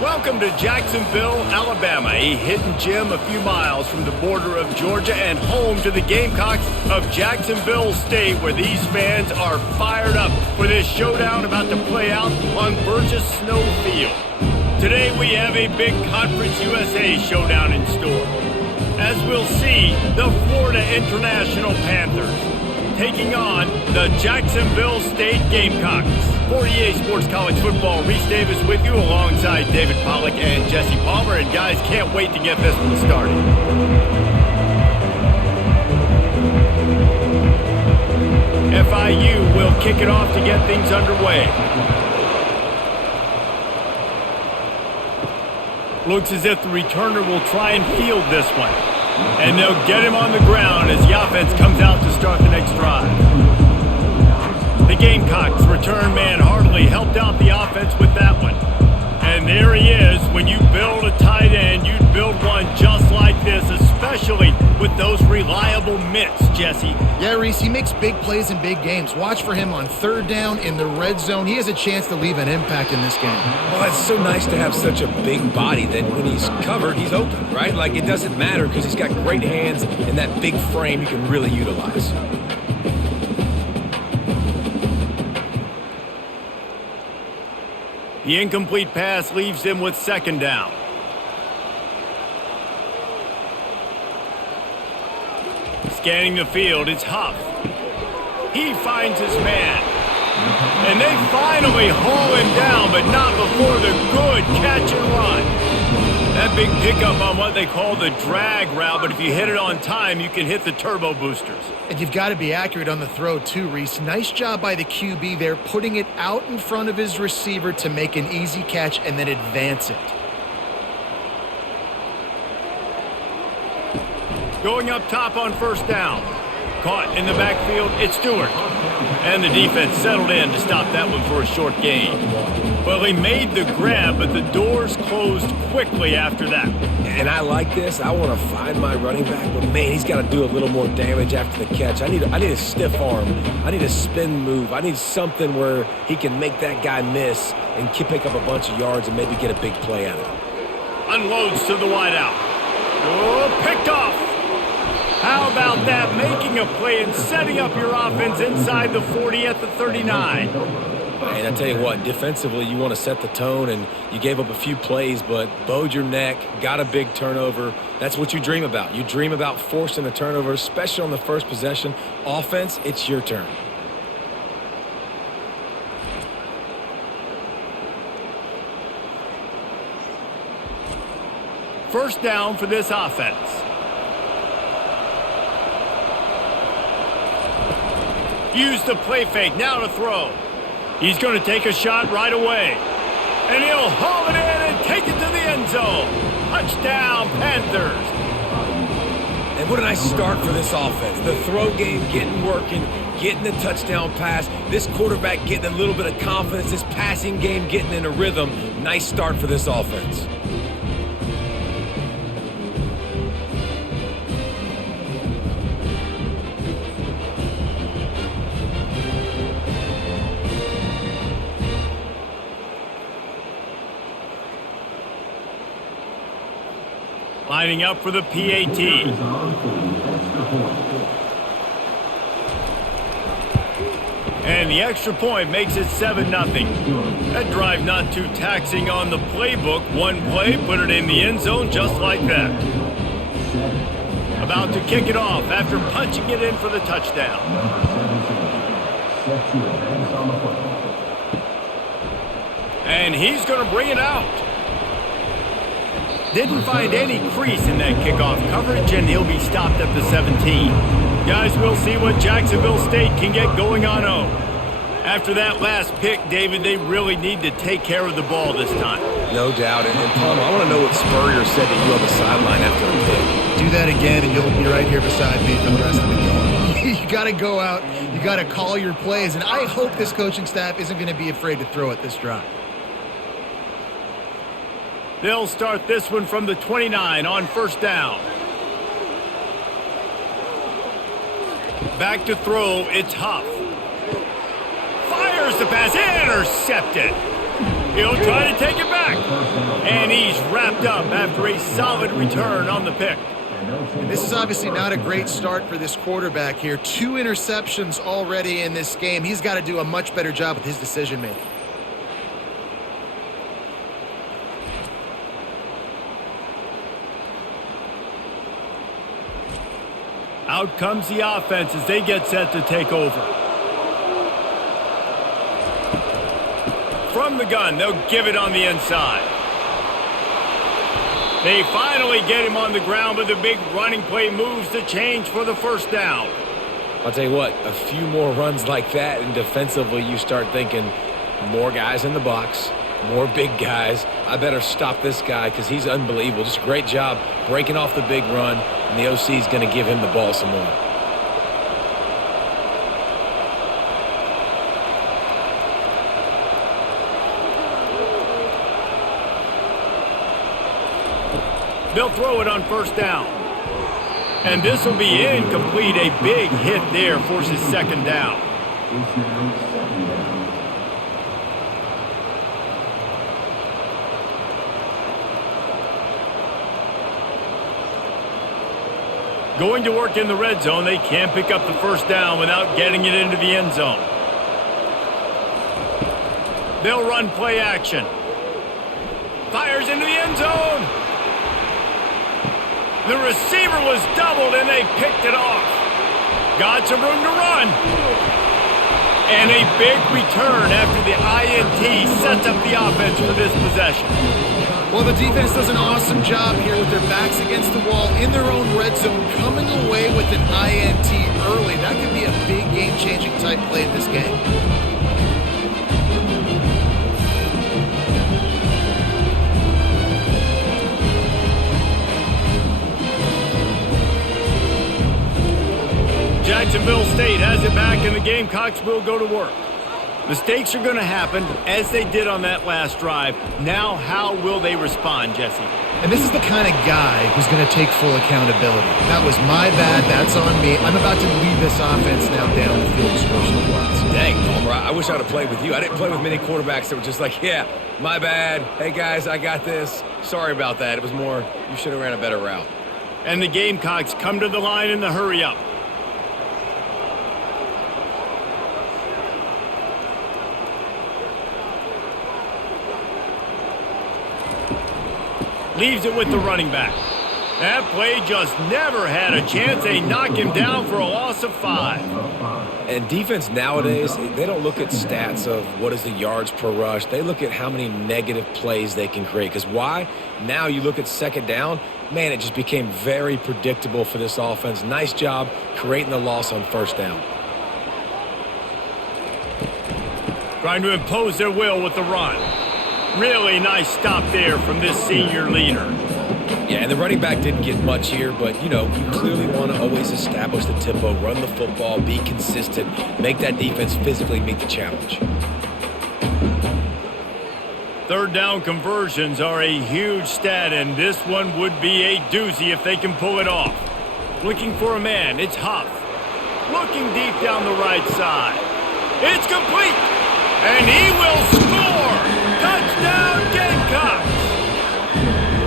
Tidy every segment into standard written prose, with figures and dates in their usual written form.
Welcome to Jacksonville, Alabama, a hidden gem a few miles from the border of Georgia and home to the Gamecocks of Jacksonville State, where these fans are fired up for this showdown about to play out on Burgess Snow Field. Today we have a big Conference USA showdown in store. As we'll see, the Florida International Panthers taking on the Jacksonville State Gamecocks. For EA Sports College Football, Reese Davis with you alongside David Pollack and Jesse Palmer. And guys, can't wait to get this one started. FIU will kick it off to get things underway. Looks as if the returner will try and field this one. And they'll get him on the ground as the offense comes out to start the next drive. The Gamecocks return man hardly helped out the offense with that one. And there he is. When you build a tight end, you'd build one just like this, especially with those reliable mitts, Jesse. Yeah, Reese, he makes big plays in big games. Watch for him on third down in the red zone. He has a chance to leave an impact in this game. Well, it's so nice to have such a big body that when he's covered, he's open, right? Like, it doesn't matter because he's got great hands and that big frame you can really utilize. The incomplete pass leaves him with second down. Scanning the field, it's Huff. He finds his man. And they finally haul him down, but not before the good catch and run. That big pickup on what they call the drag route, but if you hit it on time, you can hit the turbo boosters. And you've got to be accurate on the throw too, Reese. Nice job by the QB there, putting it out in front of his receiver to make an easy catch and then advance it. Going up top on first down. Caught in the backfield, it's Stewart. And the defense settled in to stop that one for a short gain. Well, he made the grab, but the doors closed quickly after that. And I like this. I want to find my running back, but man, he's got to do a little more damage after the catch. I need a stiff arm. I need a spin move. I need something where he can make that guy miss and pick up a bunch of yards and maybe get a big play out of it. Unloads to the wideout. Oh, picked off. How about that? Making a play and setting up your offense inside the 40 at the 39. And I tell you what, defensively, you want to set the tone, and you gave up a few plays, but bowed your neck, got a big turnover. That's what you dream about. You dream about forcing a turnover, especially on the first possession. Offense, it's your turn. First down for this offense. Use the play fake, now to throw. He's going to take a shot right away. And he'll haul it in and take it to the end zone. Touchdown, Panthers. And what a nice start for this offense. The throw game getting working, getting the touchdown pass. This quarterback getting a little bit of confidence. This passing game getting in a rhythm. Nice start for this offense. Lining up for the PAT. And the extra point makes it 7-0. That drive not too taxing on the playbook. One play, put it in the end zone just like that. About to kick it off after punching it in for the touchdown. And he's going to bring it out. Didn't find any crease in that kickoff coverage, and he'll be stopped at the 17. Guys, we'll see what Jacksonville State can get going on 0. After that last pick, David, they really need to take care of the ball this time. No doubt. And Palmer, I want to know what Spurrier said to you on the sideline after the pick. Do that again, and you'll be right here beside me for the rest of the game. You got to go out. You got to call your plays, and I hope this coaching staff isn't going to be afraid to throw it this drive. They'll start this one from the 29 on first down. Back to throw, it's Huff. Fires the pass, intercepted. He'll try to take it back. after a solid return on the pick. And this is obviously not a great start for this quarterback here. 2 interceptions already in this game. He's got to do a much better job with his decision-making. Out comes the offense as they get set to take over. From the gun, they'll give it on the inside. They finally get him on the ground, but the big running play moves the change for the first down. I'll tell you what, a few more runs like that, and defensively you start thinking more guys in the box, more big guys. I better stop this guy because he's unbelievable. Just a great job breaking off the big run, and the OC is going to give him the ball some more. They'll throw it on first down. And this will be incomplete. A big hit there forces second down. Going to work in the red zone. They can't pick up the first down without getting it into the end zone. They'll run play action. Fires into the end zone. The receiver was doubled, and they picked it off. Got some room to run. And a big return after the INT sets up the offense for this possession. Well, the defense does an awesome job here with their backs against the wall in their own red zone, coming away with an INT early. That could be a big game-changing type play in this game. Jacksonville State has it back, and the Gamecocks will go to work. Mistakes are going to happen, as they did on that last drive. Now, how will they respond, Jesse? And this is the kind of guy who's going to take full accountability. That was my bad. That's on me. I'm about to lead this offense now down the field to score some points. Dang, Palmer, I wish I'd have played with you. I didn't play with many quarterbacks that were just like, yeah, my bad. Hey, guys, I got this. Sorry about that. It was more, you should have ran a better route. And the Gamecocks come to the line in the hurry-up. Leaves it with the running back. That play just never had a chance. They knock him down for a loss of 5. And defense nowadays, they don't look at stats of what is the yards per rush. They look at how many negative plays they can create. Because why? Now you look at second down, man, it just became very predictable for this offense. Nice job creating the loss on first down. Trying to impose their will with the run. Really nice stop there from this senior leader. Yeah, and the running back didn't get much here, but, you know, you clearly want to always establish the tempo, run the football, be consistent, make that defense physically meet the challenge. Third down conversions are a huge stat, and this one would be a doozy if they can pull it off. Looking for a man, it's Huff. Looking deep down the right side. It's complete, and he will score! Touchdown, Gamecocks!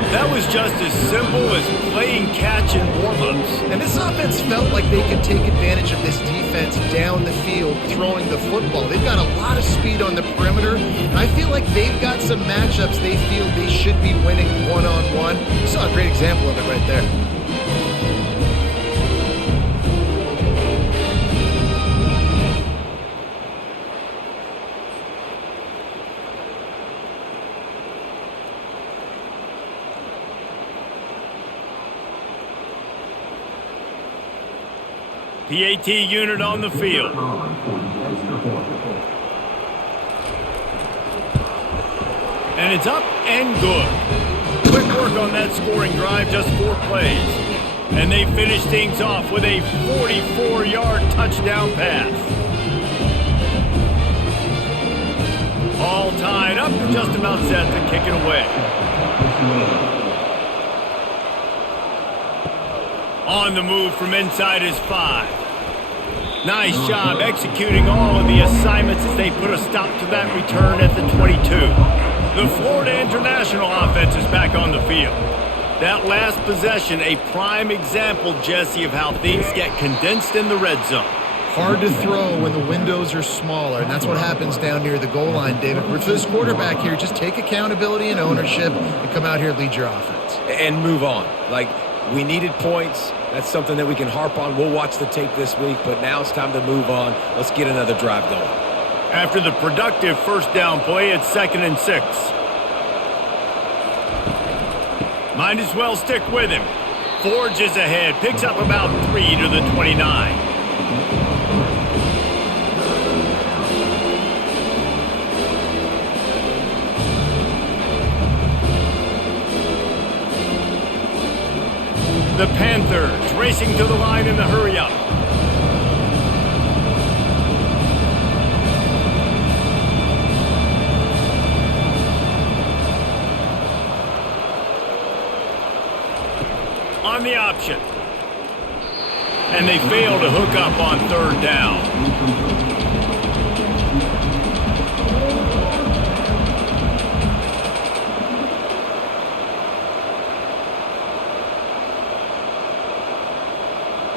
That was just as simple as playing catch in warm-ups. And this offense felt like they could take advantage of this defense down the field throwing the football. They've got a lot of speed on the perimeter, and I feel like they've got some matchups they feel they should be winning one-on-one. You saw a great example of it right there. PAT unit on the field. And it's up and good. Quick work on that scoring drive, just 4 plays. And they finish things off with a 44-yard touchdown pass. All tied up, just about set to kick it away. On the move from inside his 5. Nice job executing all of the assignments as they put a stop to that return at the 22. The Florida International offense is back on the field. That last possession, a prime example, Jesse, of how things get condensed in the red zone. Hard to throw when the windows are smaller, and that's what happens down near the goal line, David. For this quarterback here, just take accountability and ownership and come out here and lead your offense. And move on. Like, we needed points. That's something that we can harp on. We'll watch the tape this week, but now it's time to move on. Let's get another drive going. After the productive first down play, it's 2nd and 6. Might as well stick with him. Forges ahead, picks up about 3 to the 29. The Panthers racing to the line in the hurry-up. On the option. And they fail to hook up on 3rd down.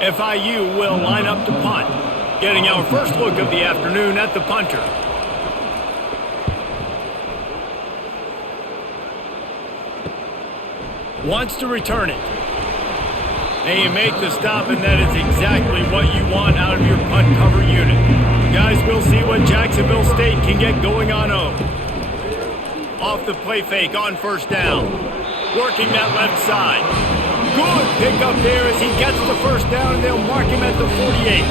FIU will line up to punt, getting our first look of the afternoon at the punter. Wants to return it. And you make the stop, and that is exactly what you want out of your punt cover unit. Guys, we'll see what Jacksonville State can get going on O. Off the play fake on 1st down. Working that left side. Good pickup there as he gets the 1st down, and they'll mark him at the 48.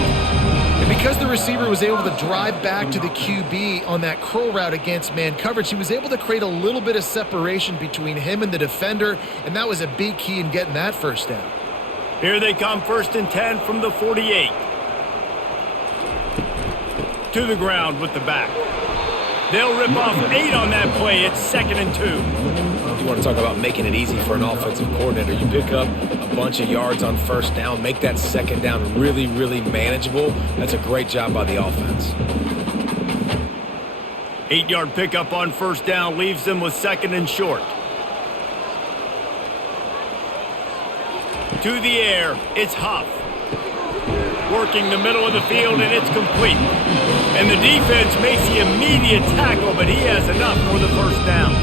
And because the receiver was able to drive back to the QB on that curl route against man coverage, he was able to create a little bit of separation between him and the defender, and that was a big key in getting that 1st down. Here they come, 1st and 10 from the 48. To the ground with the back. They'll rip off 8 on that play. It's 2nd and 2. You want to talk about making it easy for an offensive coordinator. You pick up a bunch of yards on 1st down, make that 2nd down really, really manageable. That's a great job by the offense. 8-yard pickup on 1st down leaves them with 2nd and short. To the air, it's Huff. Working the middle of the field, and it's complete. And the defense makes the immediate tackle, but he has enough for the 1st down.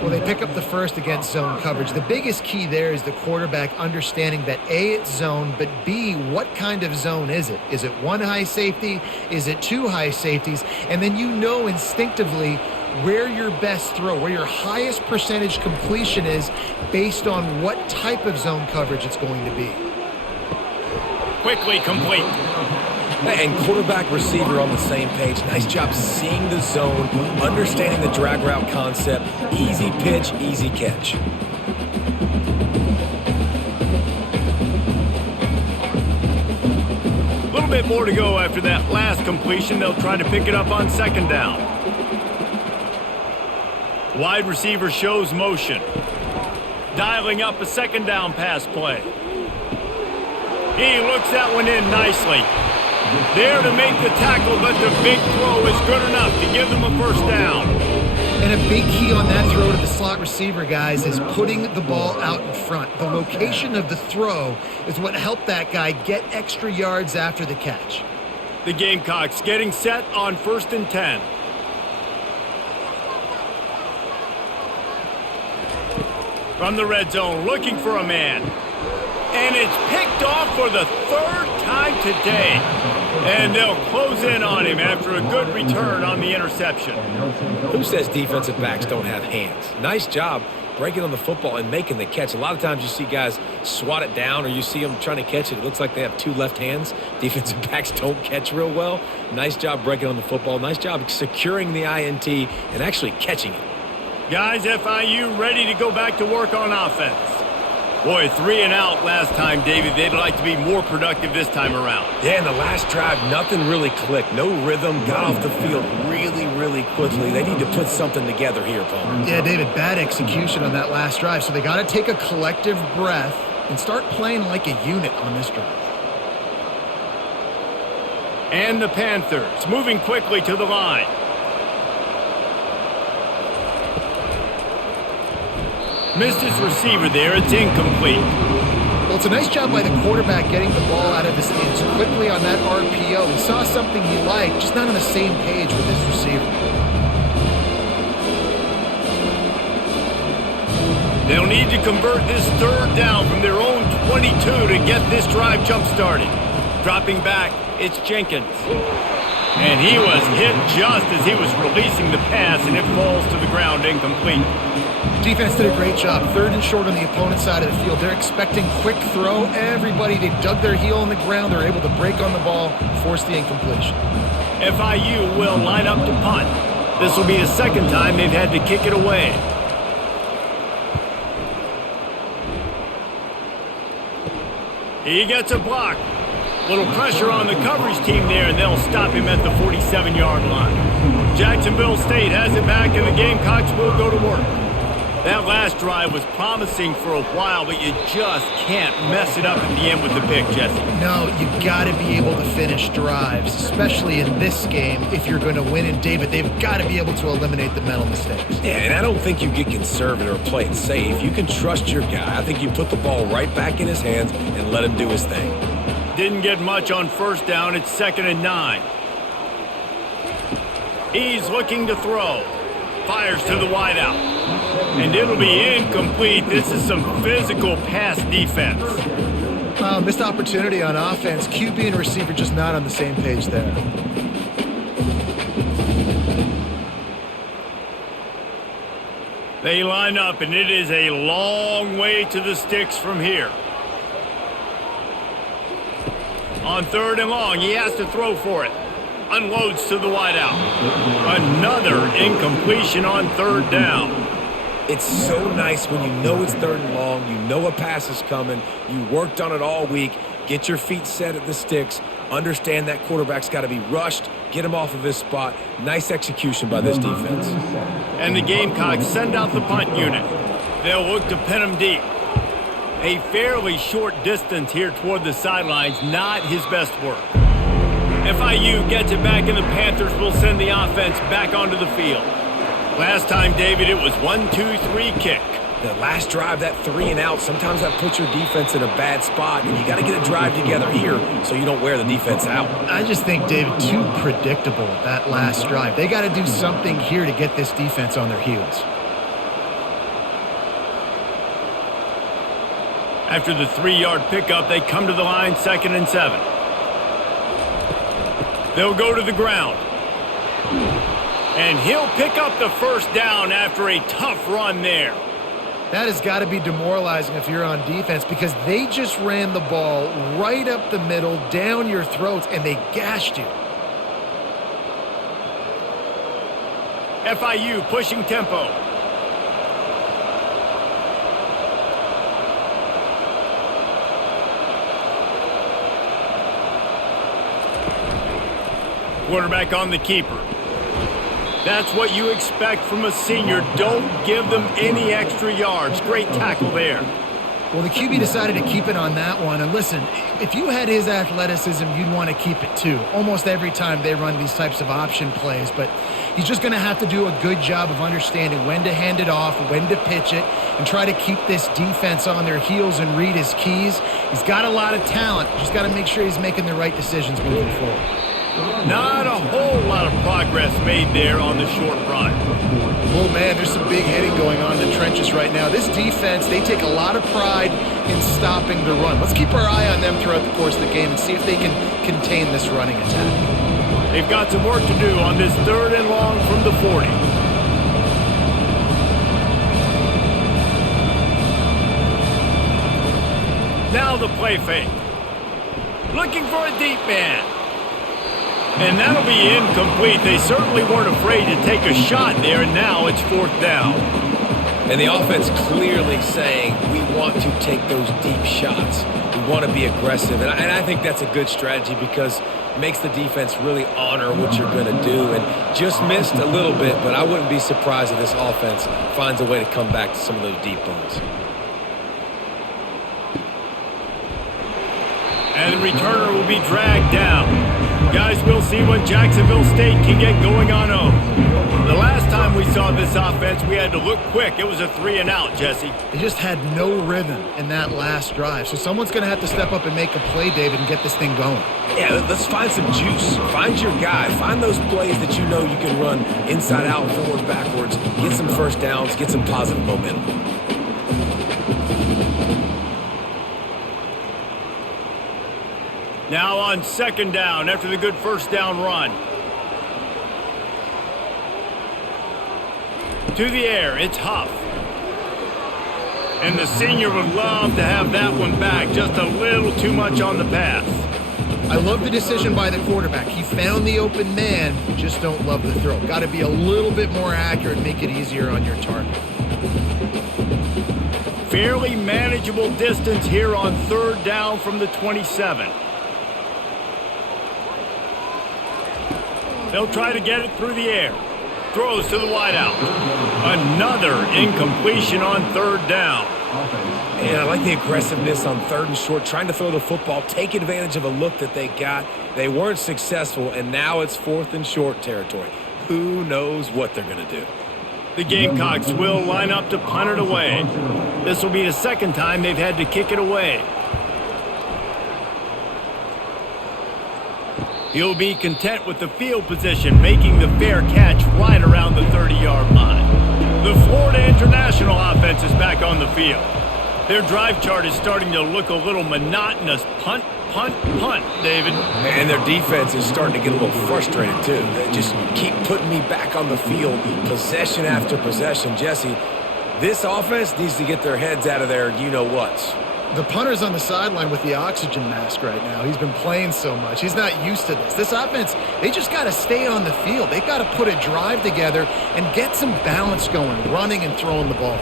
Well, they pick up the 1st against zone coverage. The biggest key there is the quarterback understanding that A, it's zone, but B, what kind of zone is it? Is it 1 high safety? Is it 2 high safeties? And then you know instinctively where your best throw, where your highest percentage completion is based on what type of zone coverage it's going to be. Quickly complete. And quarterback receiver on the same page. Nice job seeing the zone, understanding the drag route concept. Easy pitch, easy catch. A little bit more to go after that last completion. They'll try to pick it up on 2nd down. Wide receiver shows motion. Dialing up a 2nd down pass play. He looks that one in nicely. There to make the tackle, but the big throw is good enough to give them a 1st down. And a big key on that throw to the slot receiver, guys, is putting the ball out in front. The location of the throw is what helped that guy get extra yards after the catch. The Gamecocks getting set on 1st and 10. From the red zone, looking for a man. And it's picked off for the 3rd time today. And they'll close in on him after a good return on the interception. Who says defensive backs don't have hands? Nice job breaking on the football and making the catch. A lot of times you see guys swat it down or you see them trying to catch it. It looks like they have 2 left hands. Defensive backs don't catch real well. Nice job breaking on the football. Nice job securing the INT and actually catching it. Guys, FIU ready to go back to work on offense. Boy, 3 and out last time, David. They'd like to be more productive this time around. Yeah, in the last drive, nothing really clicked. No rhythm. Got off the field really, really quickly. They need to put something together here, Paul. Yeah, David, bad execution on that last drive. So they got to take a collective breath and start playing like a unit on this drive. And the Panthers moving quickly to the line. Missed his receiver there. It's incomplete. Well, it's a nice job by the quarterback getting the ball out of his hands quickly on that RPO. He saw something he liked, just not on the same page with his receiver. They'll need to convert this third down from their own 22 to get this drive jump-started. Dropping back, it's Jenkins. And he was hit just as he was releasing the pass, and it falls to the ground incomplete. Defense did a great job. 3rd and short on the opponent's side of the field. They're expecting quick throw. Everybody, they dug their heel in the ground. They're able to break on the ball, force the incompletion. FIU will line up to punt. This will be the second time they've had to kick it away. He gets a block. Little pressure on the coverage team there, and they'll stop him at the 47-yard line. Jacksonville State has it back, and the Gamecocks will go to work. That last drive was promising for a while, but you just can't mess it up at the end with the pick, Jesse. No, you got to be able to finish drives, especially in this game. If you're going to win, and David, they've got to be able to eliminate the mental mistakes. Yeah, and I don't think you get conservative or play it safe. You can trust your guy. I think you put the ball right back in his hands and let him do his thing. Didn't get much on first down. It's 2nd and 9. He's looking to throw. Fires to the wideout. And it'll be incomplete. This is some physical pass defense. Missed opportunity on offense. QB and receiver just not on the same page there. They line up, and it is a long way to the sticks from here. On 3rd and long, he has to throw for it. Unloads to the wideout. Another incompletion on 3rd down. It's so nice when you know it's 3rd and long, you know a pass is coming, you worked on it all week, get your feet set at the sticks, understand that quarterback's got to be rushed, get him off of his spot. Nice execution by this defense. And the Gamecocks send out the punt unit. They'll look to pin him deep. A fairly short distance here toward the sidelines, not his best work. FIU gets it back, and the Panthers will send the offense back onto the field. Last time, David, it was 1-2-3 kick. The last drive, that 3 and out, sometimes that puts your defense in a bad spot, and you got to get a drive together here so you don't wear the defense out. I just think, David, too predictable, that last drive. They got to do something here to get this defense on their heels. After the 3-yard pickup, they come to the line, 2nd and 7. They'll go to the ground. And he'll pick up the first down after a tough run there. That has got to be demoralizing if you're on defense, because they just ran the ball right up the middle, down your throats, and they gashed you. FIU pushing tempo. Quarterback on the keeper. That's what you expect from a senior. Don't give them any extra yards. Great tackle there. Well, the QB decided to keep it on that one. And listen, if you had his athleticism, you'd want to keep it too. Almost every time they run these types of option plays. But he's just going to have to do a good job of understanding when to hand it off, when to pitch it, and try to keep this defense on their heels and read his keys. He's got a lot of talent. Just got to make sure he's making the right decisions moving forward. Not a whole lot of progress made there on the short run. Oh, man, there's some big hitting going on in the trenches right now. This defense, they take a lot of pride in stopping the run. Let's keep our eye on them throughout the course of the game and see if they can contain this running attack. They've got some work to do on this 3rd and long from the 40. Now the play fake. Looking for a deep man. And that'll be incomplete. They certainly weren't afraid to take a shot there, and now it's 4th down. And the offense clearly saying, we want to take those deep shots. We want to be aggressive. And I think that's a good strategy because it makes the defense really honor what you're going to do. And just missed a little bit, but I wouldn't be surprised if this offense finds a way to come back to some of those deep balls. And the returner will be dragged down. Guys, we'll see what Jacksonville State can get going on 0. The last time we saw this offense, we had to look quick. It was a 3-and-out, Jesse. They just had no rhythm in that last drive. So someone's going to have to step up and make a play, David, and get this thing going. Yeah, let's find some juice. Find your guy. Find those plays that you know you can run inside out, forward, backwards. Get some first downs. Get some positive momentum. Now on 2nd down after the good first down run. To the air, it's Huff. And the senior would love to have that one back. Just a little too much on the pass. I love the decision by the quarterback. He found the open man, just don't love the throw. Got to be a little bit more accurate, make it easier on your target. Fairly manageable distance here on 3rd down from the 27. They'll try to get it through the air. Throws to the wideout. Another incompletion on 3rd down. And I like the aggressiveness on 3rd and short, trying to throw the football, take advantage of a look that they got. They weren't successful, and now it's 4th and short territory. Who knows what they're going to do? The Gamecocks will line up to punt it away. This will be the 2nd time they've had to kick it away. He'll be content with the field position, making the fair catch right around the 30-yard line. The Florida International offense is back on the field. Their drive chart is starting to look a little monotonous. Punt, punt, punt, David. And their defense is starting to get a little frustrated, too. They just keep putting me back on the field, possession after possession. Jesse, this offense needs to get their heads out of their you-know-whats. The punter's on the sideline with the oxygen mask right now. He's been playing so much. He's not used to this. This offense, they just got to stay on the field. They've got to put a drive together and get some balance going, running and throwing the ball.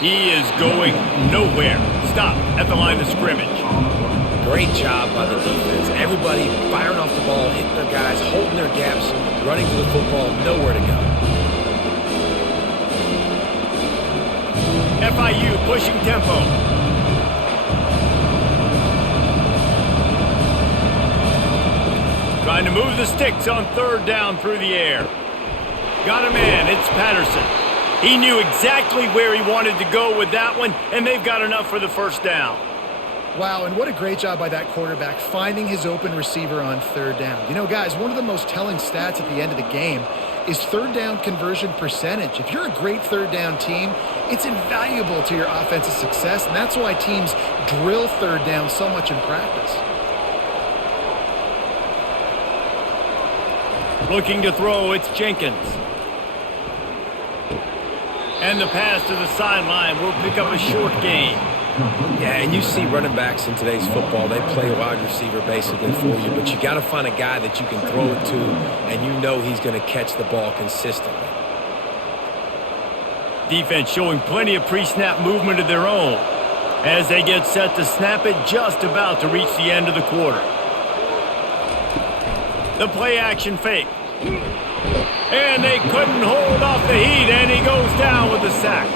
He is going nowhere. Stop at the line of scrimmage. Great job by the defense. Everybody firing off the ball, hitting their guys, holding their gaps, running to the football, nowhere to go. FIU pushing tempo. Trying to move the sticks on 3rd down through the air. Got a man, it's Patterson. He knew exactly where he wanted to go with that one, and they've got enough for the 1st down. Wow, and what a great job by that quarterback finding his open receiver on 3rd down. You know, guys, one of the most telling stats at the end of the game is 3rd down conversion percentage. If you're a great 3rd down team, it's invaluable to your offensive success, and that's why teams drill 3rd down so much in practice. Looking to throw, it's Jenkins. And the pass to the sideline will pick up a short gain. Yeah, and you see running backs in today's football, they play a wide receiver basically for you, but you got to find a guy that you can throw it to, and you know he's going to catch the ball consistently. Defense showing plenty of pre-snap movement of their own as they get set to snap it, just about to reach the end of the quarter. The play action fake. And they couldn't hold off the heat, and he goes down with the sack.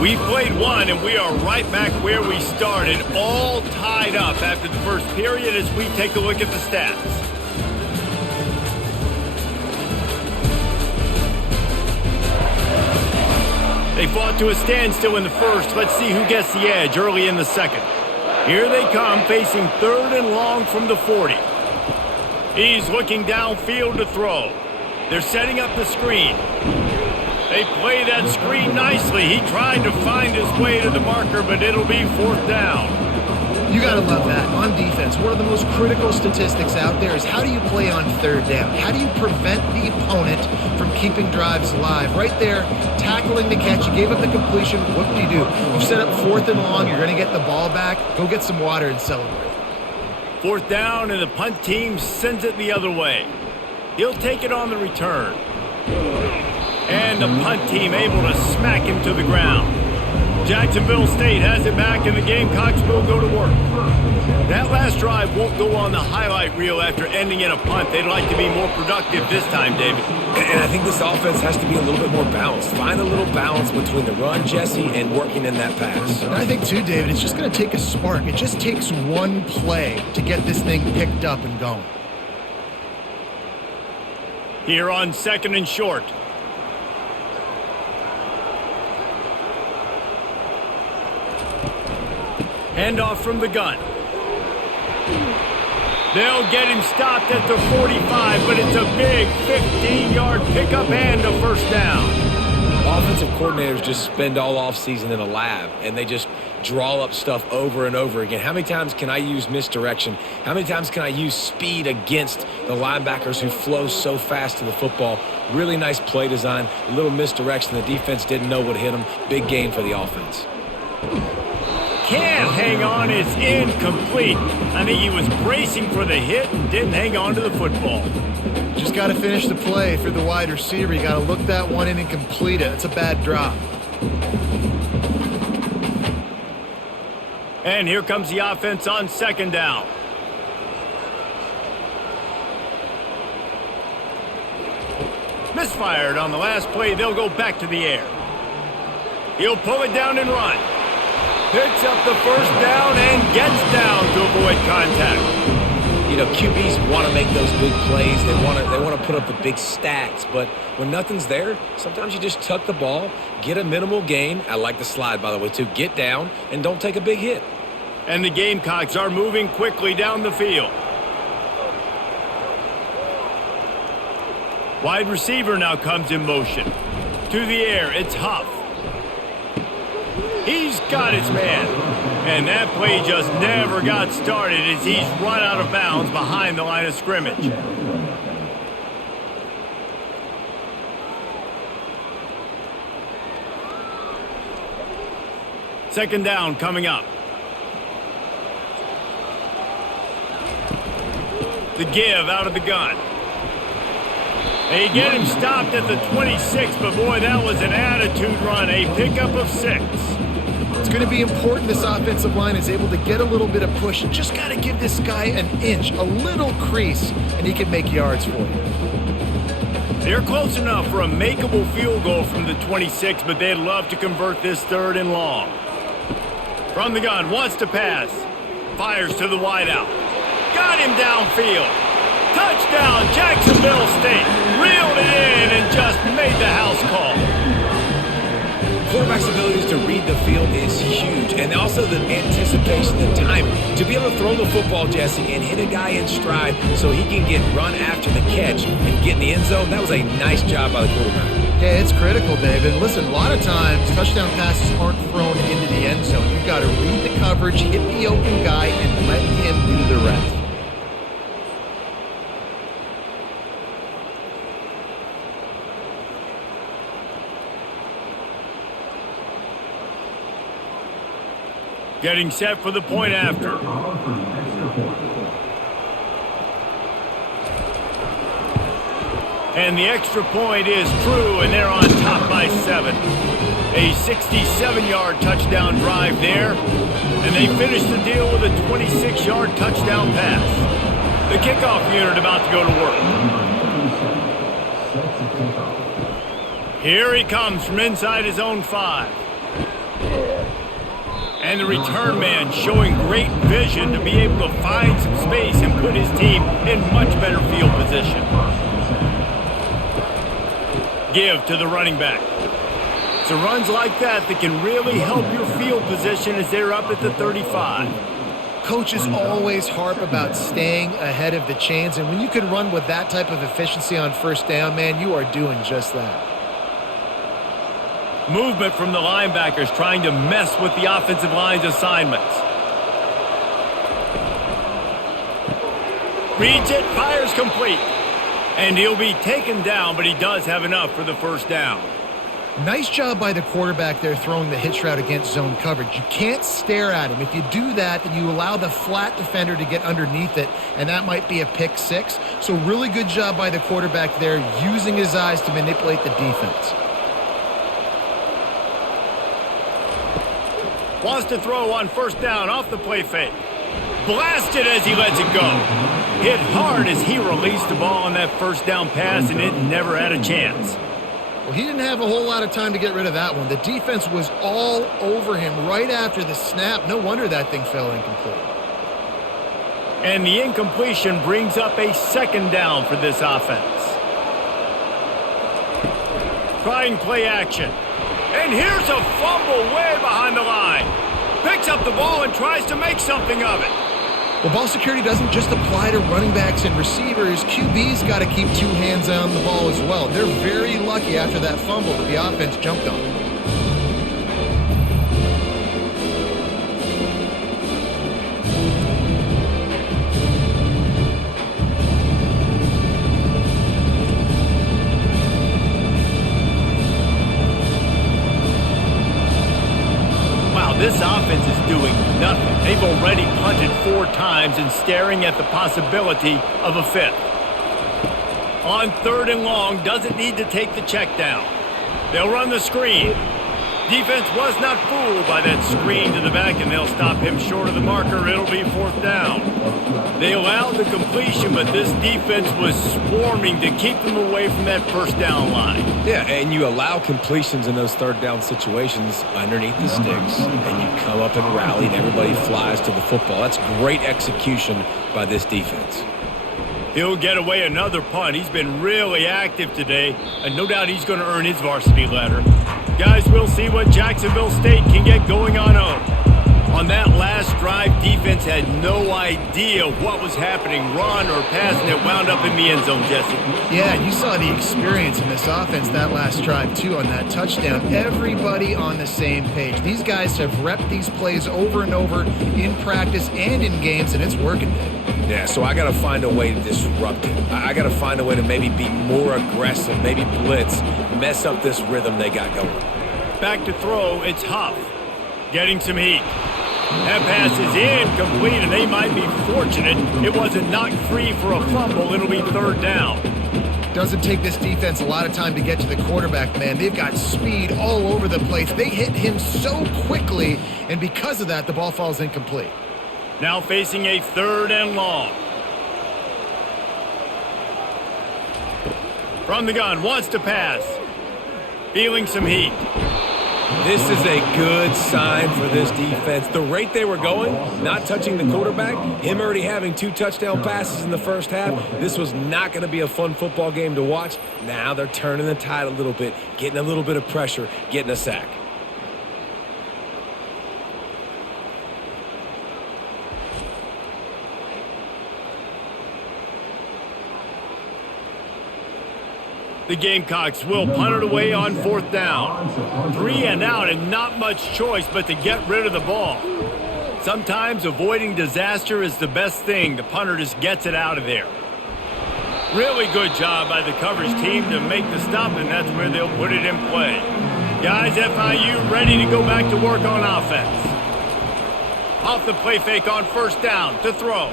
We've played one, and we are right back where we started, all tied up after the first period as we take a look at the stats. They fought to a standstill in the first. Let's see who gets the edge early in the 2nd. Here they come, facing 3rd and long from the 40. He's looking downfield to throw. They're setting up the screen. They play that screen nicely. He tried to find his way to the marker, but it'll be 4th down. You got to love that. On defense, one of the most critical statistics out there is how do you play on 3rd down? How do you prevent the opponent from keeping drives alive? Right there, tackling the catch. You gave up the completion. What do? You set up 4th and long. You're going to get the ball back. Go get some water and celebrate. 4th down, and the punt team sends it the other way. He'll take it on the return. And the punt team able to smack him to the ground. Jacksonville State has it back, and the Gamecocks will go to work. That last drive won't go on the highlight reel after ending in a punt. They'd like to be more productive this time, David. And I think this offense has to be a little bit more balanced. Find a little balance between the run, Jesse, and working in that pass. And I think, too, David, it's just going to take a spark. It just takes one play to get this thing picked up and going. Here on 2nd and short. Handoff from the gun. They'll get him stopped at the 45, but it's a big 15-yard pickup and a first down. Offensive coordinators just spend all offseason in a lab, and they just draw up stuff over and over again. How many times can I use misdirection? How many times can I use speed against the linebackers who flow so fast to the football? Really nice play design, a little misdirection. The defense didn't know what hit them. Big gain for the offense. Can't hang on. It's incomplete. I think he was bracing for the hit and didn't hang on to the football. Just got to finish the play for the wide receiver. You got to look that one in and complete it. It's a bad drop. And here comes the offense on 2nd down. Misfired on the last play. They'll go back to the air. He'll pull it down and run. Picks up the first down and gets down to avoid contact. You know, QBs want to make those big plays. They want to put up the big stats. But when nothing's there, sometimes you just tuck the ball, get a minimal gain. I like the slide, by the way, too. Get down and don't take a big hit. And the Gamecocks are moving quickly down the field. Wide receiver now comes in motion. To the air, it's Huff. He's got his man. And that play just never got started as he's run out of bounds behind the line of scrimmage. Second down coming up. The give out of the gun. They get him stopped at the 26, but boy, that was an attitude run. A pickup of 6. It's going to be important this offensive line is able to get a little bit of push. You just got to give this guy an inch, a little crease, and he can make yards for you. They're close enough for a makeable field goal from the 26, but they'd love to convert this 3rd and long. From the gun, wants to pass. Fires to the wideout. Got him downfield. Touchdown, Jacksonville State. Reeled it in and just made the house call. Quarterback's abilities to read the field is huge, and also the anticipation, the timing. To be able to throw the football, Jesse, and hit a guy in stride so he can get run after the catch and get in the end zone, that was a nice job by the quarterback. Yeah, it's critical, David. Listen, a lot of times touchdown passes aren't thrown into the end zone. You've got to read the coverage, hit the open guy, and let him do the rest. Getting set for the point after. And the extra point is true, and they're on top by 7. A 67-yard touchdown drive there, and they finish the deal with a 26-yard touchdown pass. The kickoff unit about to go to work. Here he comes from inside his own 5. And the return man showing great vision to be able to find some space and put his team in much better field position. Give to the running back. So runs like that can really help your field position as they're up at the 35. Coaches always harp about staying ahead of the chains, and when you can run with that type of efficiency on first down, man, you are doing just that. Movement from the linebackers trying to mess with the offensive line's assignments. Reads it, fires complete. And he'll be taken down, but he does have enough for the first down. Nice job by the quarterback there throwing the hitch route against zone coverage. You can't stare at him. If you do that, then you allow the flat defender to get underneath it, and that might be a pick 6. So really good job by the quarterback there using his eyes to manipulate the defense. Wants to throw on first down off the play fake. Blasted as he lets it go. Hit hard as he released the ball on that first down pass, and it never had a chance. Well, he didn't have a whole lot of time to get rid of that one. The defense was all over him right after the snap. No wonder that thing fell incomplete. And the incompletion brings up a second down for this offense. Trying play action. And here's a fumble way behind the line. Picks up the ball and tries to make something of it. Well, ball security doesn't just apply to running backs and receivers. QB's got to keep two hands on the ball as well. They're very lucky after that fumble that the offense jumped on. This offense is doing nothing. They've already punted 4 times and staring at the possibility of a 5th. On 3rd and long, doesn't need to take the check down. They'll run the screen. Defense was not fooled by that screen to the back, and they'll stop him short of the marker. It'll be 4th down. They allowed the completion, but this defense was swarming to keep them away from that first down line. Yeah, and you allow completions in those 3rd down situations underneath the sticks, and you come up and rally, and everybody flies to the football. That's great execution by this defense. He'll get away another punt. He's been really active today, and no doubt he's going to earn his varsity letter. Guys, we'll see what Jacksonville State can get going on. On that last drive, defense had no idea what was happening, run or pass, and it wound up in the end zone, Jesse. Yeah, you saw the experience in this offense that last drive, too, on that touchdown. Everybody on the same page. These guys have repped these plays over and over in practice and in games, and it's working. Yeah, so I got to find a way to disrupt it. I got to find a way to maybe be more aggressive, maybe blitz, mess up this rhythm they got going. Back to throw, it's Huff. Getting some heat. That pass is incomplete, and they might be fortunate it wasn't knocked free for a fumble. It'll be 3rd down. Doesn't take this defense a lot of time to get to the quarterback, man. They've got speed all over the place. They hit him so quickly, and because of that, the ball falls incomplete. Now facing a 3rd and long. From the gun, wants to pass. Feeling some heat. This is a good sign for this defense. The rate they were going, not touching the quarterback, him already having 2 touchdown passes in the first half, this was not going to be a fun football game to watch. Now they're turning the tide a little bit, getting a little bit of pressure, getting a sack. The Gamecocks will punt it away on 4th down. 3 and out, and not much choice but to get rid of the ball. Sometimes avoiding disaster is the best thing. The punter just gets it out of there. Really good job by the coverage team to make the stop, and that's where they'll put it in play. Guys, FIU ready to go back to work on offense. Off the play fake on 1st down to throw.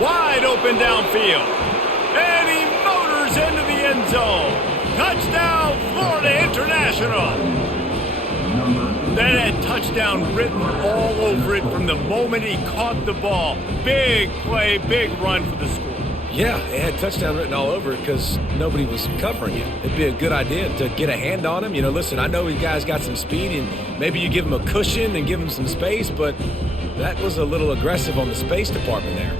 Wide open downfield. And he motors into the end zone. Touchdown, Florida International. That had touchdown written all over it from the moment he caught the ball. Big play, big run for the school. Yeah, it had touchdown written all over it because nobody was covering it. It'd be a good idea to get a hand on him. You know, listen, I know you guys got some speed, and maybe you give him a cushion and give him some space, but that was a little aggressive on the space department there.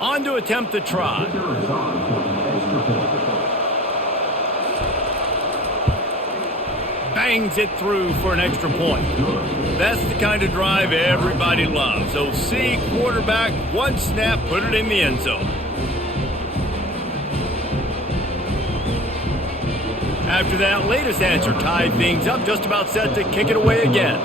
On to attempt the try. Bangs it through for an extra point. That's the kind of drive everybody loves. So see quarterback, 1 snap, put it in the end zone. After that latest answer tied things up, just about set to kick it away again.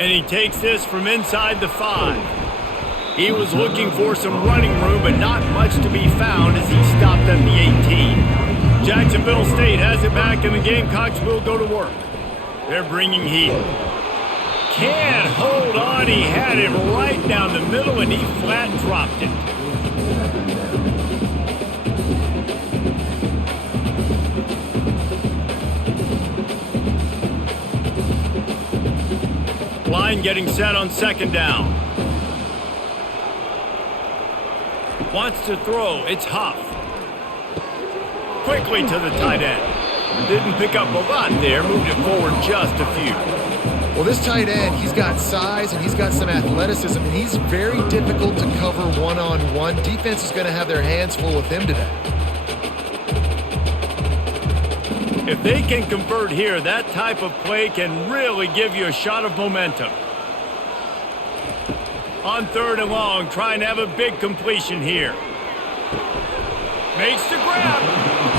And he takes this from inside the 5. He was looking for some running room, but not much to be found as he stopped at the 18. Jacksonville State has it back, and the Gamecocks will go to work. They're bringing heat. can't hold on. He had it right down the middle, and he flat dropped it. Line getting set on second down. Wants to throw. It's Huff. Quickly to the tight end. Didn't pick up a lot there. Moved it forward just a few. Well, this tight end, he's got size and he's got some athleticism, and he's very difficult to cover one-on-one. Defense is going to have their hands full with him today. If they can convert here, that type of play can really give you a shot of momentum. On third and long, trying to have a big completion here. Makes the grab.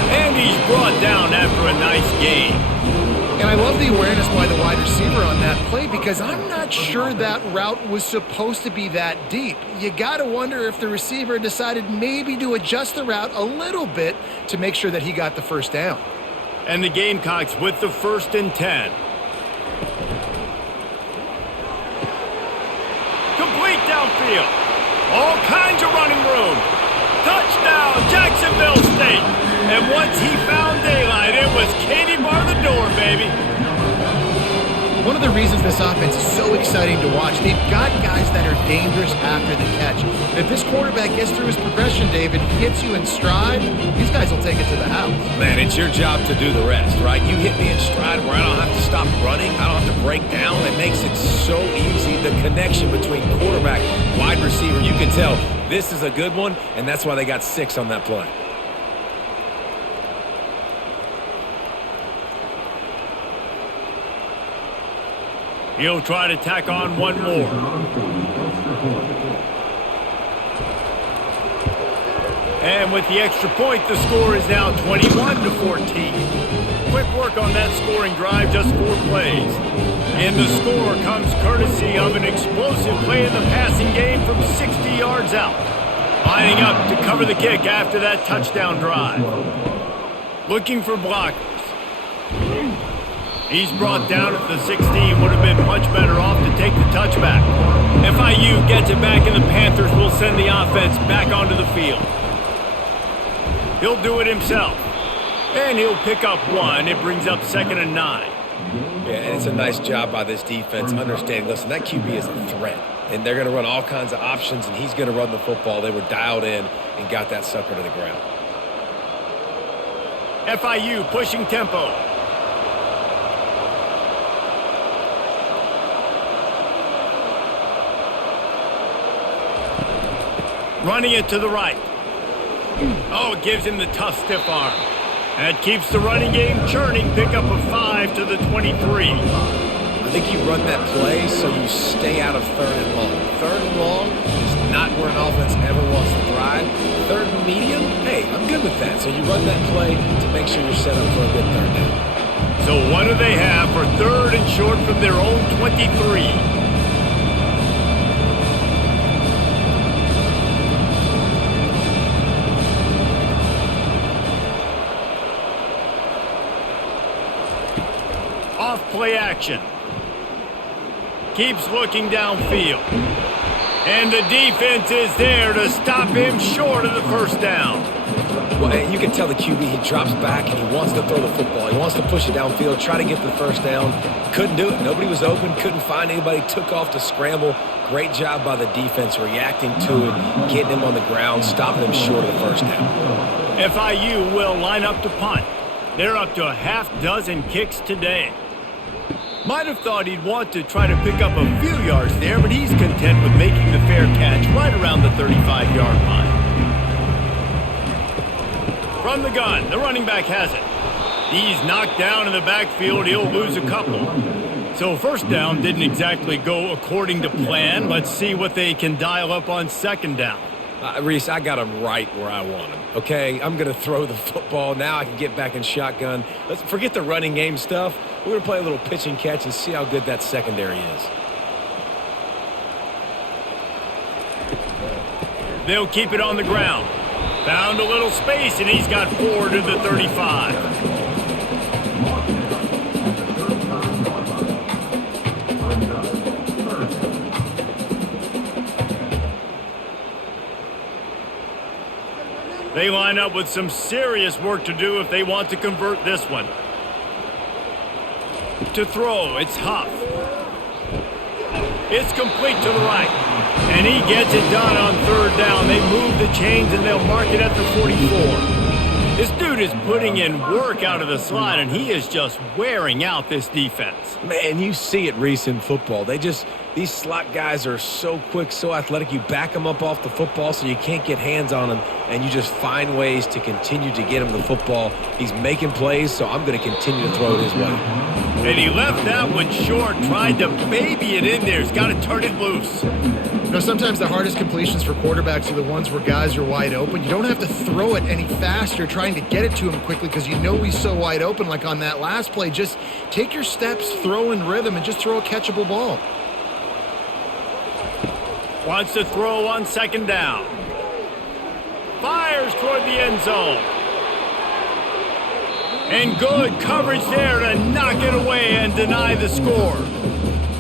And he's brought down after a nice gain. And I love the awareness by the wide receiver on that play, because I'm not sure that route was supposed to be that deep. You got to wonder if the receiver decided maybe to adjust the route a little bit to make sure that he got the first down. And the Gamecocks with the 1st and 10. Complete downfield. All kinds of running room. Touchdown, Jacksonville State. And once he found daylight, it was Katie bar the door, baby. One of the reasons this offense is so exciting to watch, they've got guys that are dangerous after the catch. And if this quarterback gets through his progression, David, hits you in stride, these guys will take it to the house. Man, it's your job to do the rest, right? You hit me in stride where I don't have to stop running. I don't have to break down. It makes it so easy. The connection between quarterback, wide receiver, you can tell this is a good one, and that's why they got 6 on that play. He'll try to tack on one more. And with the extra point, the score is now 21-14. Quick work on that scoring drive, just 4 plays. And the score comes courtesy of an explosive play in the passing game from 60 yards out. Lining up to cover the kick after that touchdown drive. Looking for blockers. He's brought down at the 16. Would have been much better off to take the touchback. FIU gets it back, and the Panthers will send the offense back onto the field. He'll do it himself. And he'll pick up 1. It brings up 2nd and 9. Yeah, and it's a nice job by this defense understanding, listen, that QB is a threat. And they're going to run all kinds of options, and he's going to run the football. They were dialed in and got that sucker to the ground. FIU pushing tempo. Running it to the right. Oh, it gives him the tough stiff arm. That keeps the running game churning. Pick up a 5 to the 23. I think you run that play so you stay out of 3rd and long. 3rd and long is not where an offense ever wants to thrive. 3rd and medium, hey, I'm good with that. So you run that play to make sure you're set up for a good 3rd down. So what do they have for 3rd and short from their own 23? Play action. Keeps looking downfield. And the defense is there to stop him short of the first down. Well, you can tell the QB, he drops back and he wants to throw the football. He wants to push it downfield, try to get the first down. Couldn't do it. Nobody was open. Couldn't find anybody. Took off to scramble. Great job by the defense reacting to it, getting him on the ground, stopping him short of the first down. FIU will line up to punt. They're up to a half dozen kicks today. Might have thought he'd want to try to pick up a few yards there, but he's content with making the fair catch right around the 35-yard line. From the gun, the running back has it. He's knocked down in the backfield. He'll lose a couple. So 1st down didn't exactly go according to plan. Let's see what they can dial up on 2nd down. Reese, I got him right where I want him, okay? I'm going to throw the football. Now I can get back in shotgun. Let's forget the running game stuff. We're going to play a little pitch and catch and see how good that secondary is. They'll keep it on the ground. Found a little space, and he's got 4 to the 35. They line up with some serious work to do if they want to convert this one. To throw, it's Huff. It's complete to the right. And he gets it done on third down. They move the chains and they'll mark it at the 44. This dude is putting in work out of the slot, and he is just wearing out this defense. Man, you see it, Reese, in football. These slot guys are so quick, so athletic. You back them up off the football so you can't get hands on them, and you just find ways to continue to get him the football. He's making plays, so I'm going to continue to throw it his way. And he left that one short, tried to baby it in there. He's got to turn it loose. You know, sometimes the hardest completions for quarterbacks are the ones where guys are wide open. You don't have to throw it any faster trying to get it to him quickly because you know he's so wide open. Like on that last play, just take your steps, throw in rhythm, and just throw a catchable ball. Wants to throw on second down. Fires toward the end zone. And good coverage there to knock it away and deny the score.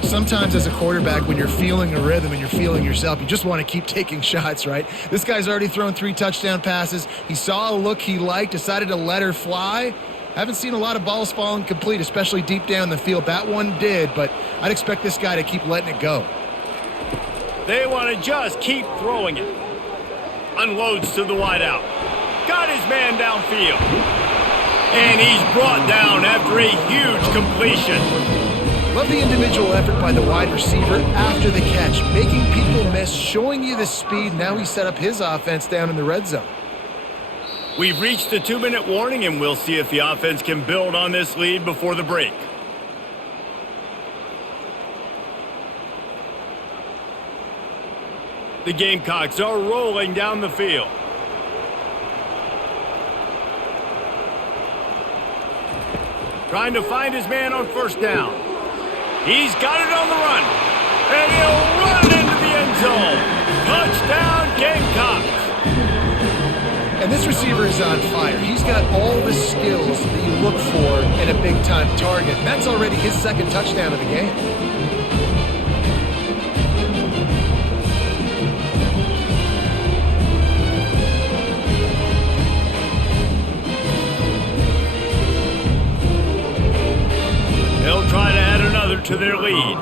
Sometimes as a quarterback, when you're feeling a rhythm and you're feeling yourself, you just want to keep taking shots, right? This guy's already thrown 3 touchdown passes. He saw a look he liked, decided to let her fly. Haven't seen a lot of balls falling complete, especially deep down the field. That one did, but I'd expect this guy to keep letting it go. They want to just keep throwing it. Unloads to the wideout. Got his man downfield. And he's brought down after a huge completion. Love the individual effort by the wide receiver after the catch, making people miss, showing you the speed. Now he set up his offense down in the red zone. We've reached the 2-minute warning, and we'll see if the offense can build on this lead before the break. The Gamecocks are rolling down the field. Trying to find his man on first down. He's got it on the run. And he'll run into the end zone. Touchdown, Gamecocks. And this receiver is on fire. He's got all the skills that you look for in a big-time target. And that's already his second touchdown of the game. They'll try to add another to their lead.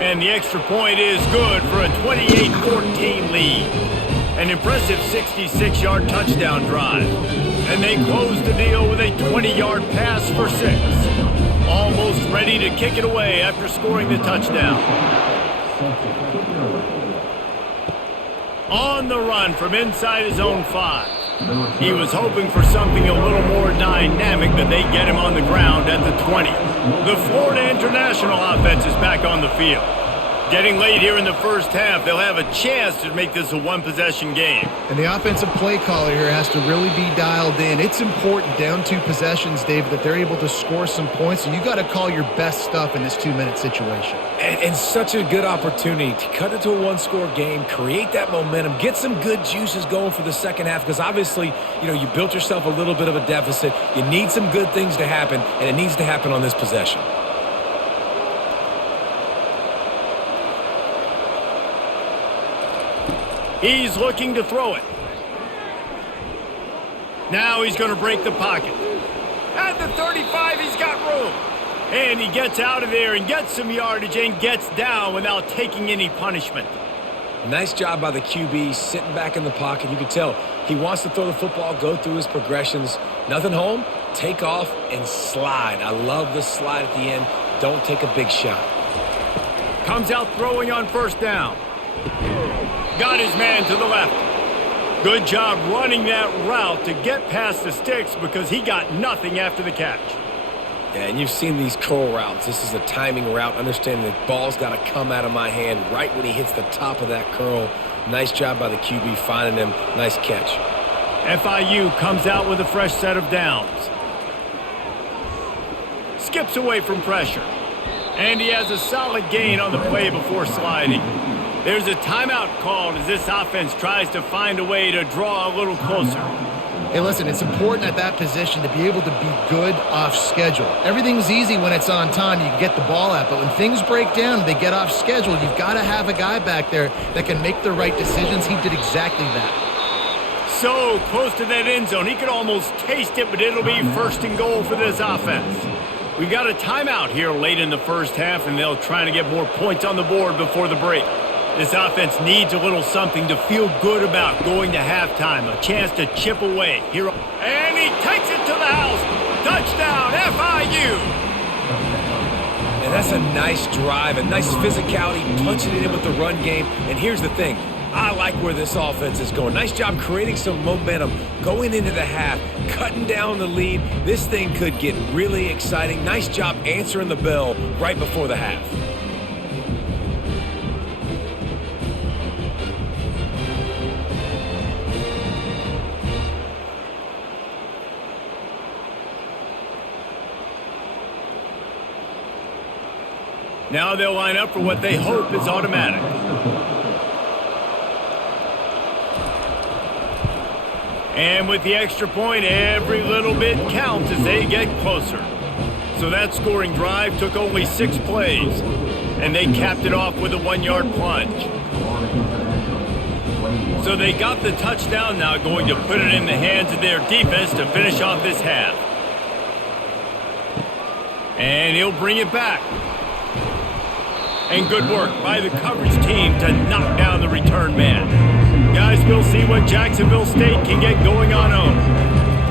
And the extra point is good for a 28-14 lead. An impressive 66-yard touchdown drive. And they close the deal with a 20-yard pass for 6. Almost ready to kick it away after scoring the touchdown. On the run from inside his own 5. He was hoping for something a little more dynamic, but they get him on the ground at the 20. The Florida International offense is back on the field. Getting late here in the first half, they'll have a chance to make this a one-possession game. And the offensive play caller here has to really be dialed in. It's important down 2 possessions, David, that they're able to score some points. So you got to call your best stuff in this 2-minute situation. And such a good opportunity to cut it to a 1-score game, create that momentum, get some good juices going for the second half, because obviously, you built yourself a little bit of a deficit. You need some good things to happen, and it needs to happen on this possession. He's looking to throw it. Now he's going to break the pocket. At the 35, he's got room. And he gets out of there and gets some yardage and gets down without taking any punishment. Nice job by the QB, sitting back in the pocket. You can tell he wants to throw the football, go through his progressions. Nothing home, take off, and slide. I love the slide at the end. Don't take a big shot. Comes out throwing on first down. Got his man to the left. Good job running that route to get past the sticks because he got nothing after the catch. Yeah, and you've seen these curl routes. This is a timing route. Understanding the ball's got to come out of my hand right when he hits the top of that curl. Nice job by the QB finding him. Nice catch. FIU comes out with a fresh set of downs. Skips away from pressure. And he has a solid gain on the play before sliding. There's a timeout called as this offense tries to find a way to draw a little closer. Hey, listen, it's important at that position to be able to be good off schedule. Everything's easy when it's on time. You can get the ball out. But when things break down, they get off schedule, you've got to have a guy back there that can make the right decisions. He did exactly that. So close to that end zone. He could almost taste it, but it'll be first and goal for this offense. We've got a timeout here late in the first half, and they'll try to get more points on the board before the break. This offense needs a little something to feel good about going to halftime. A chance to chip away. Here, and he takes it to the house. Touchdown, FIU. And that's a nice drive, a nice physicality, punching it in with the run game. And here's the thing. I like where this offense is going. Nice job creating some momentum, going into the half, cutting down the lead. This thing could get really exciting. Nice job answering the bell right before the half. Now they'll line up for what they hope is automatic. And with the extra point, every little bit counts as they get closer. So that scoring drive took only 6 plays, and they capped it off with a 1-yard plunge. So they got the touchdown, now going to put it in the hands of their defense to finish off this half. And he'll bring it back. And good work by the coverage team to knock down the return man. Guys, we'll see what Jacksonville State can get going on home.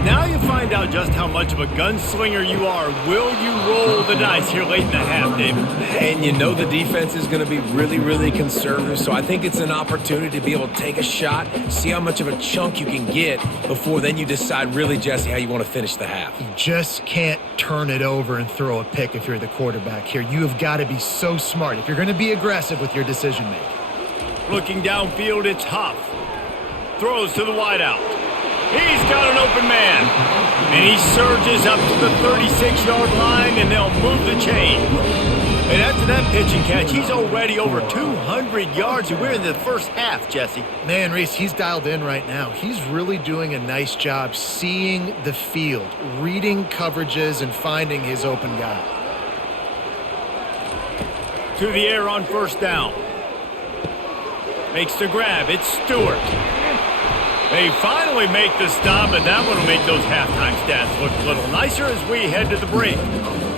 Now you find out just how much of a gunslinger you are. Will you roll the dice here late in the half, David? And you know the defense is going to be really, really conservative, so I think it's an opportunity to be able to take a shot, see how much of a chunk you can get before then you decide really, Jesse, how you want to finish the half. You just can't turn it over and throw a pick if you're the quarterback here. You have got to be so smart if you're going to be aggressive with your decision-making. Looking downfield, it's Huff. Throws to the wideout. He's got an open man. And he surges up to the 36-yard line, and they'll move the chain. And after that pitch and catch, he's already over 200 yards, and we're in the first half, Jesse. Man, Reese, he's dialed in right now. He's really doing a nice job seeing the field, reading coverages, and finding his open guy. To the air on first down. Makes the grab. It's Stewart. They finally make the stop, and that one will make those halftime stats look a little nicer as we head to the break.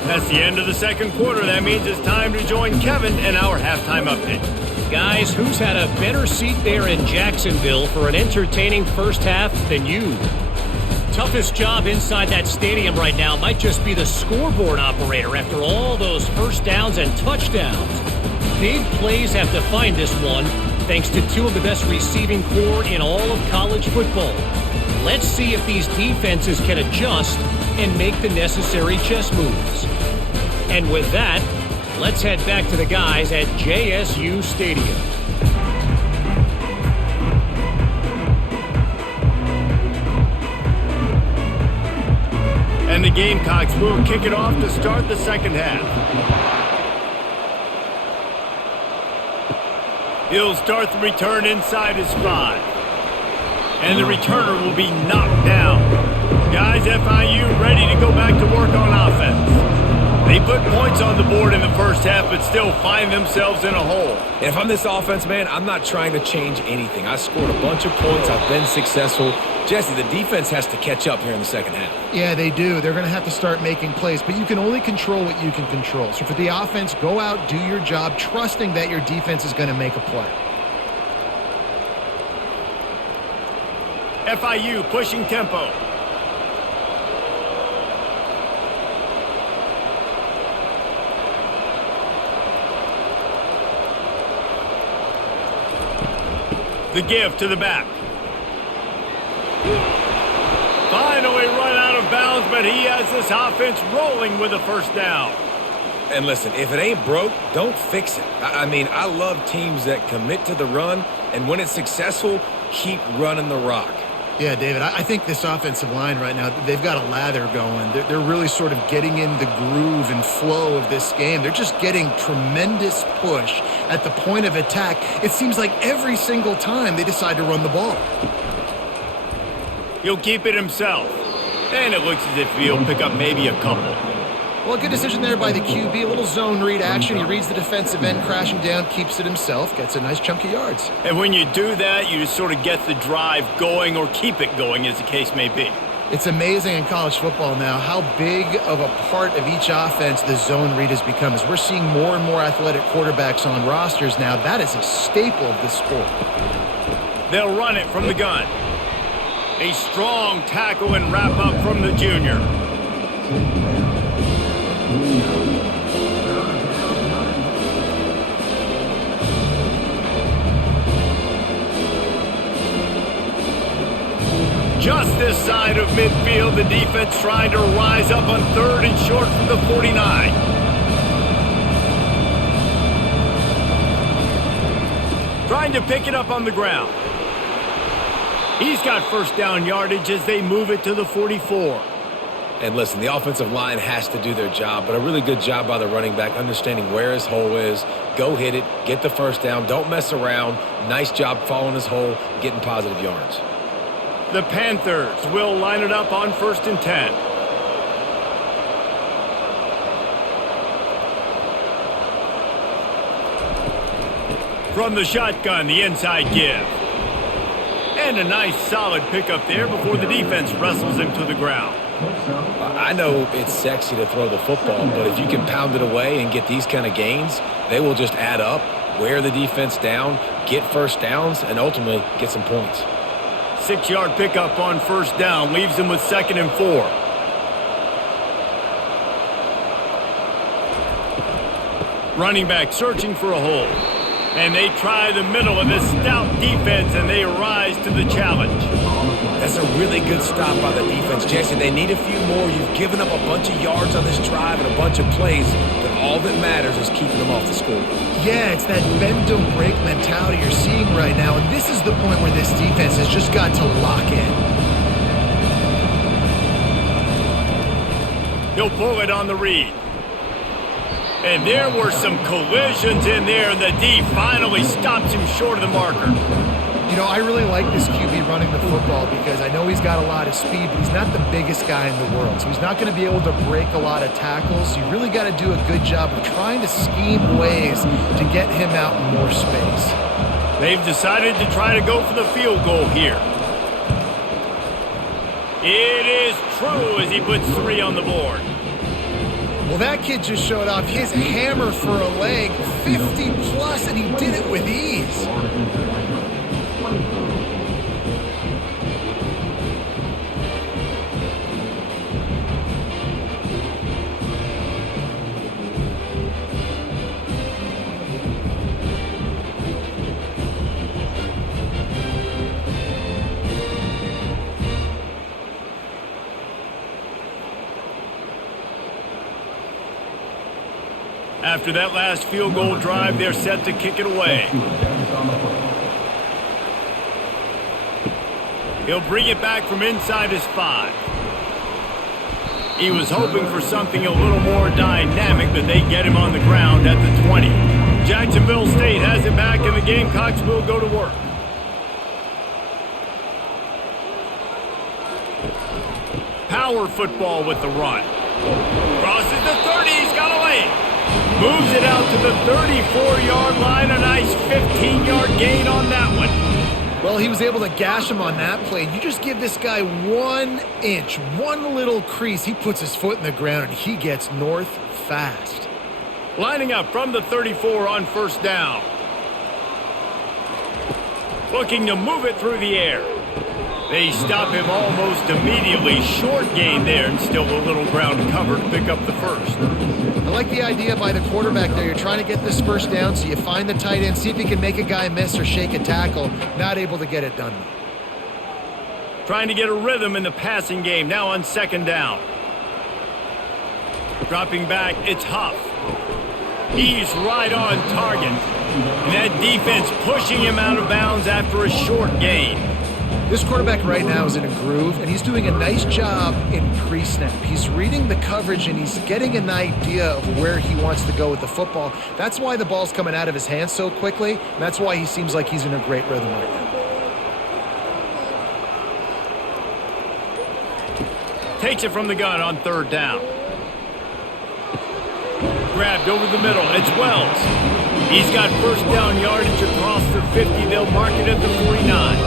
That's the end of the second quarter. That means it's time to join Kevin in our halftime update. Guys, who's had a better seat there in Jacksonville for an entertaining first half than you? Toughest job inside that stadium right now might just be the scoreboard operator after all those first downs and touchdowns. Big plays have defined this one, thanks to 2 of the best receiving corps in all of college football. Let's see if these defenses can adjust and make the necessary chess moves. And with that, let's head back to the guys at JSU Stadium. And the Gamecocks will kick it off to start the second half. He'll start the return inside his 5. And the returner will be knocked down. Guys, FIU ready to go back to work on offense. They put points on the board in the first half, but still find themselves in a hole. And if I'm this offense, man, I'm not trying to change anything. I scored a bunch of points. I've been successful. Jesse, the defense has to catch up here in the second half. Yeah, they do. They're going to have to start making plays, but you can only control what you can control. So for the offense, go out, do your job, trusting that your defense is going to make a play. FIU pushing tempo. The give to the back. Finally run out of bounds, but he has this offense rolling with a first down. And listen, if it ain't broke, don't fix it. I mean, I love teams that commit to the run, and when it's successful, keep running the rock. Yeah, David, I think this offensive line right now, they've got a lather going. They're really sort of getting in the groove and flow of this game. They're just getting tremendous push at the point of attack. It seems like every single time they decide to run the ball. He'll keep it himself. And it looks as if he'll pick up maybe a couple. Well, a good decision there by the QB. A little zone read action. He reads the defensive end crashing down, keeps it himself, gets a nice chunk of yards. And when you do that, you just sort of get the drive going or keep it going, as the case may be. It's amazing in college football now how big of a part of each offense the zone read has become. As we're seeing more and more athletic quarterbacks on rosters now, that is a staple of this sport. They'll run it from the gun. A strong tackle and wrap up from the junior. Just this side of midfield, the defense trying to rise up on 3rd and short from the 49. Trying to pick it up on the ground. He's got first down yardage as they move it to the 44. And listen, the offensive line has to do their job, but a really good job by the running back understanding where his hole is. Go hit it, get the first down, don't mess around. Nice job following his hole, getting positive yards. The Panthers will line it up on 1st and 10. From the shotgun, the inside give. And a nice solid pickup there before the defense wrestles him to the ground. I know it's sexy to throw the football, but if you can pound it away and get these kind of gains, they will just add up, wear the defense down, get first downs, and ultimately get some points. 6-yard pickup on 1st down leaves them with 2nd and 4. Running back searching for a hole. And they try the middle of this stout defense, and they rise to the challenge. That's a really good stop by the defense, Jesse. They need a few more. You've given up a bunch of yards on this drive and a bunch of plays, but all that matters is keeping them off the scoreboard. Yeah, it's that bend don't break mentality you're seeing right now, and this is the point where this defense has just got to lock in. He'll pull it on the read. And there were some collisions in there, and the D finally stops him short of the marker. You know, I really like this QB running the football because I know he's got a lot of speed, but he's not the biggest guy in the world. So he's not going to be able to break a lot of tackles. So you really got to do a good job of trying to scheme ways to get him out in more space. They've decided to try to go for the field goal here. It is true as he puts 3 on the board. Well, that kid just showed off his hammer for a leg, 50-plus, and he did it with ease. After that last field goal drive, they're set to kick it away. He'll bring it back from inside his 5. He was hoping for something a little more dynamic, but they get him on the ground at the 20. Jacksonville State has it back, and the Gamecocks will go to work. Power football with the run. Crosses the 30, he's got a lane. Moves it out to the 34-yard line. A nice 15-yard gain on that one. Well, he was able to gash him on that play. You just give this guy 1 inch, one little crease. He puts his foot in the ground, and he gets north fast. Lining up from the 34 on 1st down. Looking to move it through the air. They stop him almost immediately. Short gain there, and still a little ground to cover to pick up the 1st. I like the idea by the quarterback there. You're trying to get this 1st down, so you find the tight end, see if he can make a guy miss or shake a tackle. Not able to get it done. Trying to get a rhythm in the passing game, now on 2nd down. Dropping back, it's Huff. He's right on target. And that defense pushing him out of bounds after a short gain. This quarterback right now is in a groove, and he's doing a nice job in pre-snap. He's reading the coverage, and he's getting an idea of where he wants to go with the football. That's why the ball's coming out of his hands so quickly, and that's why he seems like he's in a great rhythm right now. Takes it from the gun on third down. Grabbed over the middle. It's Wells. He's got first down yardage across the 50. They'll mark it at the 49.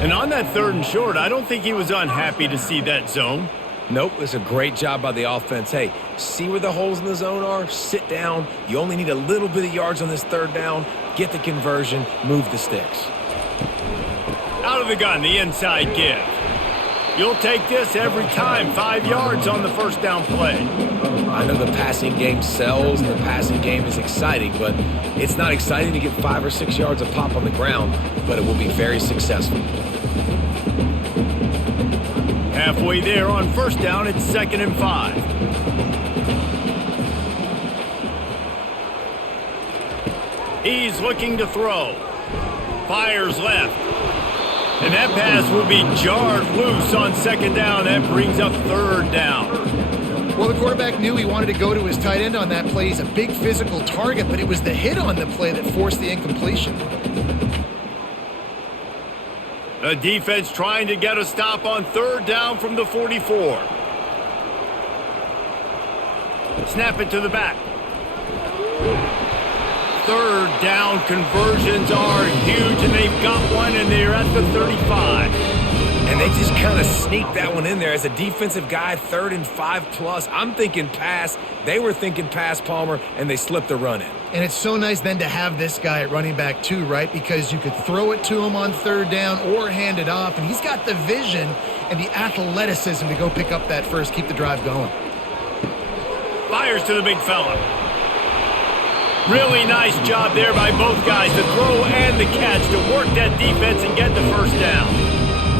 And on that third and short, I don't think he was unhappy to see that zone. Nope, it's a great job by the offense. Hey, see where the holes in the zone are? Sit down. You only need a little bit of yards on this third down. Get the conversion. Move the sticks. Out of the gun, the inside give. You'll take this every time. 5 yards on the first down play. I know the passing game sells and the passing game is exciting, but it's not exciting to get 5 or 6 yards of pop on the ground, but it will be very successful. Halfway there on first down, it's 2nd and 5. He's looking to throw. Fires left. And that pass will be jarred loose on 2nd down. That brings up 3rd down. Well, the quarterback knew he wanted to go to his tight end on that play. He's a big physical target, but it was the hit on the play that forced the incompletion. The defense trying to get a stop on 3rd down from the 44. Snap it to the back. 3rd down conversions are huge, and they've got one, and they're at the 35. And they just kind of sneaked that one in there. As a defensive guy, 3rd and 5+. I'm thinking pass. They were thinking pass, Palmer, and they slipped the run in. And it's so nice then to have this guy at running back too, right? Because you could throw it to him on 3rd down or hand it off, and he's got the vision and the athleticism to go pick up that first, keep the drive going. Fires to the big fella. Really nice job there by both guys, the throw and the catch, to work that defense and get the first down.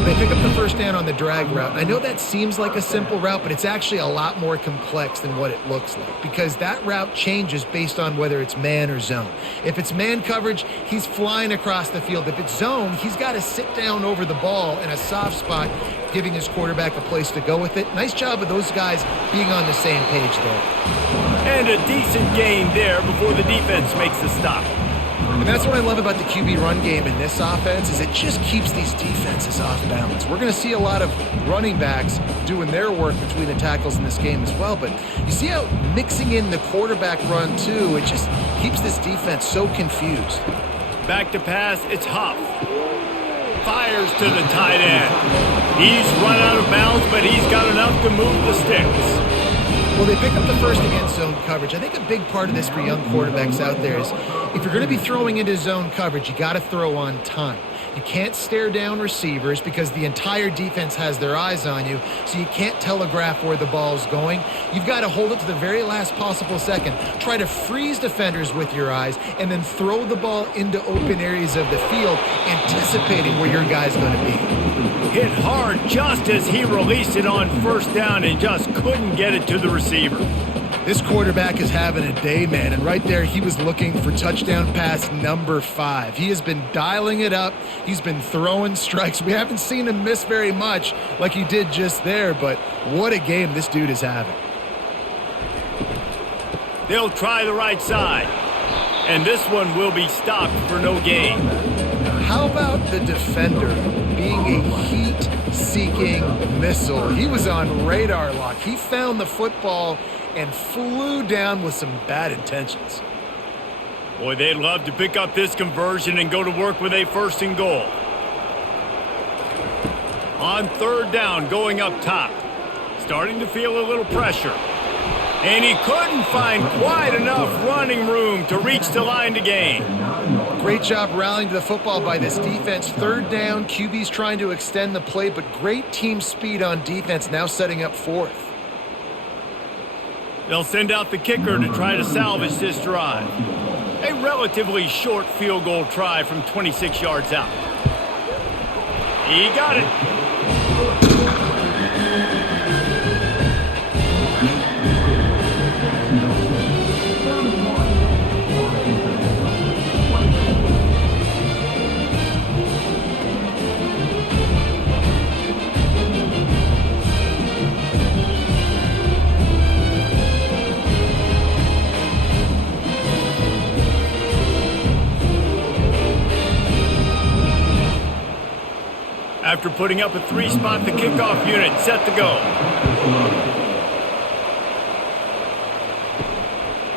They pick up the first down on the drag route. I know that seems like a simple route, but it's actually a lot more complex than what it looks like, because that route changes based on whether it's man or zone. If it's man coverage, he's flying across the field. If it's zone, he's got to sit down over the ball in a soft spot, giving his quarterback a place to go with it. Nice job of those guys being on the same page there. And a decent gain there before the defense makes the stop. And that's what I love about the QB run game in this offense, is it just keeps these defenses off balance. We're going to see a lot of running backs doing their work between the tackles in this game as well, but you see how mixing in the quarterback run too, it just keeps this defense so confused. Back to pass, it's Huff. Fires to the tight end. He's run out of bounds, but he's got enough to move the sticks. Well, they pick up the first against zone coverage. I think a big part of this for young quarterbacks out there is if you're going to be throwing into zone coverage, you got to throw on time. You can't stare down receivers because the entire defense has their eyes on you, so you can't telegraph where the ball's going. You've got to hold it to the very last possible second. Try to freeze defenders with your eyes and then throw the ball into open areas of the field, anticipating where your guy's going to be. Hit hard just as he released it on first down and just couldn't get it to the receiver. This quarterback is having a day, man, and right there he was looking for touchdown pass number 5. He has been dialing it up. He's been throwing strikes. We haven't seen him miss very much like he did just there, but what a game this dude is having. They'll try the right side, and this one will be stopped for no gain. How about the defender being a heat-seeking missile? He was on radar lock. He found the football and flew down with some bad intentions. Boy, they'd love to pick up this conversion and go to work with a 1st and goal. On 3rd down, going up top. Starting to feel a little pressure. And he couldn't find quite enough running room to reach the line to gain. Great job rallying to the football by this defense. 3rd down, QB's trying to extend the play, but great team speed on defense, now setting up 4th. They'll send out the kicker to try to salvage this drive. A relatively short field goal try from 26 yards out. He got it. After putting up a 3-spot, the kickoff unit set to go.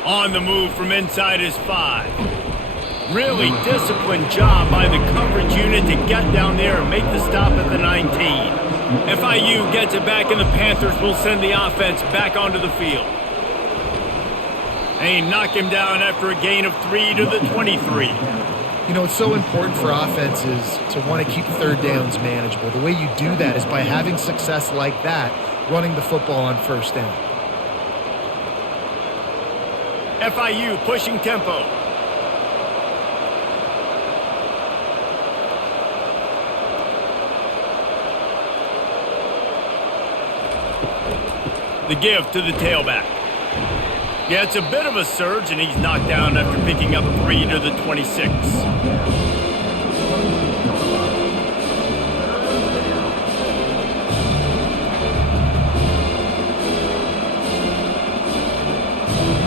On the move from inside his 5. Really disciplined job by the coverage unit to get down there and make the stop at the 19. FIU gets it back, and the Panthers will send the offense back onto the field. They knock him down after a gain of 3 to the 23. You know, it's so important for offenses to want to keep third downs manageable. The way you do that is by having success like that, running the football on first down. FIU pushing tempo. The give to the tailback. Yeah, it's a bit of a surge, and he's knocked down after picking up 3 to the 26.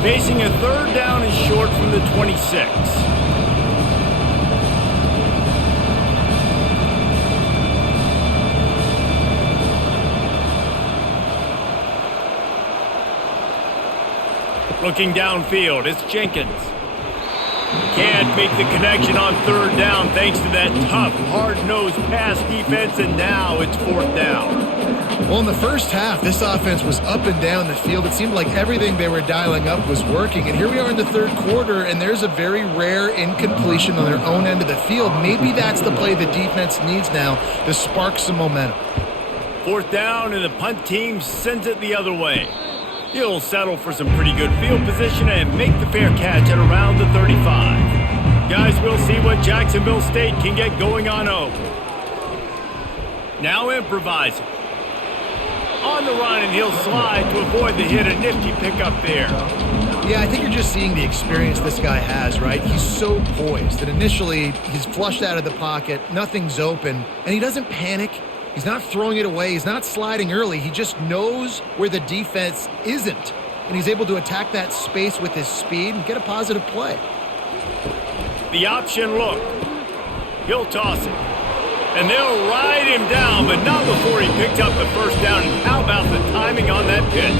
Facing a third down and short from the 26. Looking downfield, it's Jenkins. Can't make the connection on third down thanks to that tough, hard-nosed pass defense, and now it's fourth down. Well, in the first half, this offense was up and down the field. It seemed like everything they were dialing up was working. And here we are in the third quarter, and there's a very rare incompletion on their own end of the field. Maybe that's the play the defense needs now to spark some momentum. Fourth down, and the punt team sends it the other way. He'll settle for some pretty good field position and make the fair catch at around the 35. Guys, we'll see what Jacksonville State can get going on over. Now improvising. On the run, and he'll slide to avoid the hit. A nifty pickup there. Yeah, I think you're just seeing the experience this guy has, right? He's so poised that initially he's flushed out of the pocket, nothing's open, and he doesn't panic. He's not throwing it away. He's not sliding early. He just knows where the defense isn't, and he's able to attack that space with his speed and get a positive play. The option look. He'll toss it. And they'll ride him down, but not before he picks up the first down. And how about the timing on that pitch?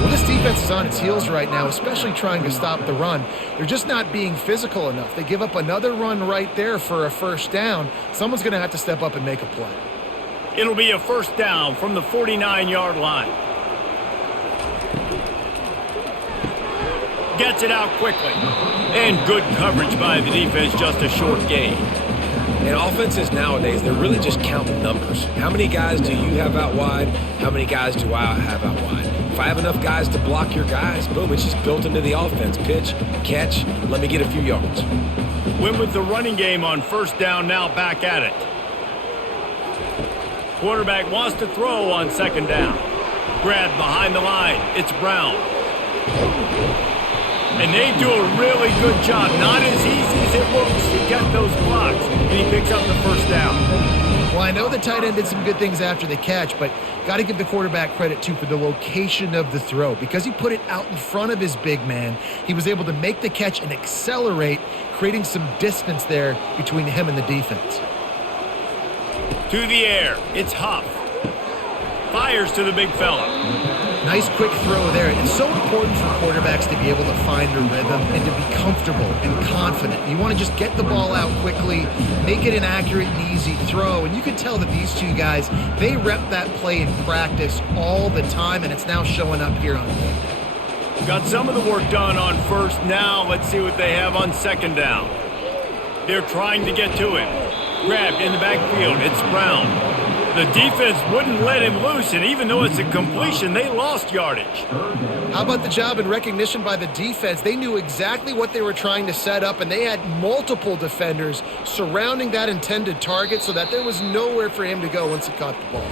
Well, this defense is on its heels right now, especially trying to stop the run. They're just not being physical enough. They give up another run right there for a first down. Someone's going to have to step up and make a play. It'll be a first down from the 49-yard line. Gets it out quickly. And good coverage by the defense, just a short gain. And offenses nowadays, they're really just counting numbers. How many guys do you have out wide? How many guys do I have out wide? If I have enough guys to block your guys, boom, it's just built into the offense. Pitch, catch, let me get a few yards. Win with the running game on first down, now back at it. Quarterback wants to throw on second down. Grabbed behind the line. It's Brown. And they do a really good job. Not as easy as it looks to get those blocks. And he picks up the first down. Well, I know the tight end did some good things after the catch, but got to give the quarterback credit, too, for the location of the throw. Because he put it out in front of his big man, he was able to make the catch and accelerate, creating some distance there between him and the defense. To the air. It's Huff. Fires to the big fella. Nice quick throw there. It's so important for quarterbacks to be able to find their rhythm and to be comfortable and confident. You want to just get the ball out quickly, make it an accurate and easy throw. And you can tell that these two guys, they rep that play in practice all the time, and it's now showing up here on game day. Got some of the work done on first. Now let's see what they have on second down. They're trying to get to it. Grabbed in the backfield. It's Brown. The defense wouldn't let him loose, and even though it's a completion, they lost yardage. How about the job and recognition by the defense? They knew exactly what they were trying to set up, and they had multiple defenders surrounding that intended target so that there was nowhere for him to go once he caught the ball.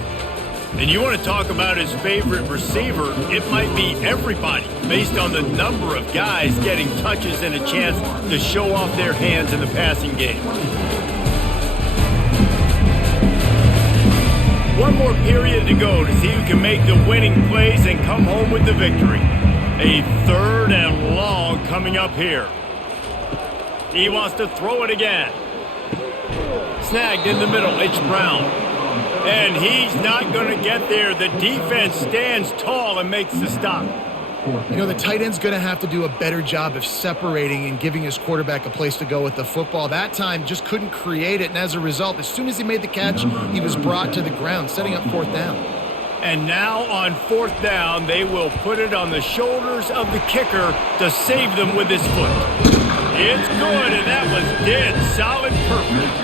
And you want to talk about his favorite receiver, it might be everybody, based on the number of guys getting touches and a chance to show off their hands in the passing game. One more period to go to see who can make the winning plays and come home with the victory. A third and long coming up here. He wants to throw it again. Snagged in the middle. It's Brown. And he's not going to get there. The defense stands tall and makes the stop. You know, the tight end's going to have to do a better job of separating and giving his quarterback a place to go with the football. That time just couldn't create it, and as a result, as soon as he made the catch, he was brought to the ground, setting up fourth down. And now on fourth down, they will put it on the shoulders of the kicker to save them with his foot. It's good, and that was dead solid perfect.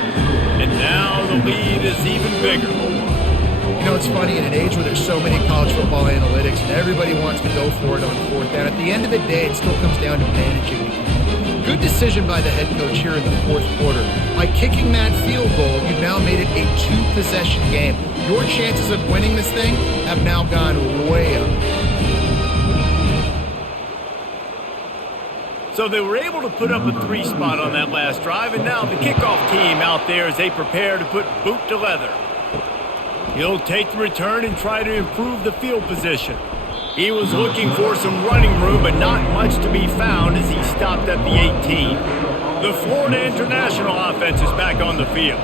And now the lead is even bigger. You know, it's funny, in an age where there's so many college football analytics and everybody wants to go for it on fourth down, at the end of the day, it still comes down to managing. Good decision by the head coach here in the fourth quarter. By kicking that field goal, you've now made it a two-possession game. Your chances of winning this thing have now gone way up. So they were able to put up a 3 spot on that last drive, and now the kickoff team out there as they prepare to put boot to leather. He'll take the return and try to improve the field position. He was looking for some running room, but not much to be found as he stopped at the 18. The Florida International offense is back on the field.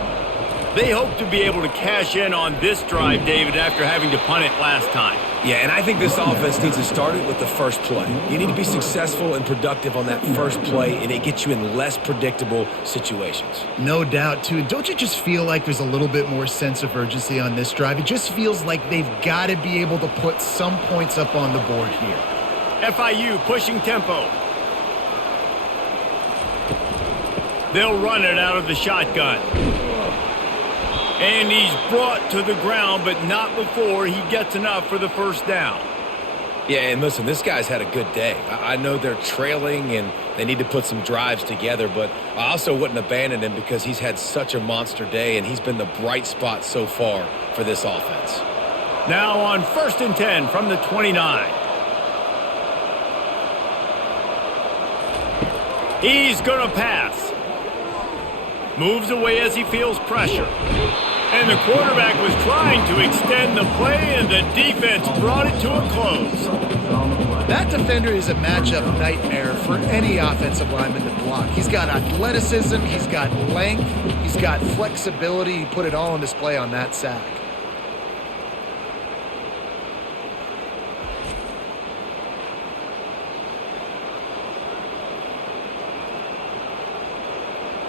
They hope to be able to cash in on this drive, David, after having to punt it last time. Yeah, and I think this offense needs to start it with the first play. You need to be successful and productive on that first play, and it gets you in less predictable situations. No doubt, too. Don't you just feel like there's a little bit more sense of urgency on this drive? It just feels like they've got to be able to put some points up on the board here. FIU pushing tempo. They'll run it out of the shotgun. And he's brought to the ground, but not before he gets enough for the first down. Yeah, and listen, this guy's had a good day. I know they're trailing and they need to put some drives together, but I also wouldn't abandon him because he's had such a monster day and he's been the bright spot so far for this offense. Now on 1st and 10 from the 29. He's going to pass. Moves away as he feels pressure. And the quarterback was trying to extend the play, and the defense brought it to a close. That defender is a matchup nightmare for any offensive lineman to block. He's got athleticism, he's got length, he's got flexibility. He put it all on display on that sack.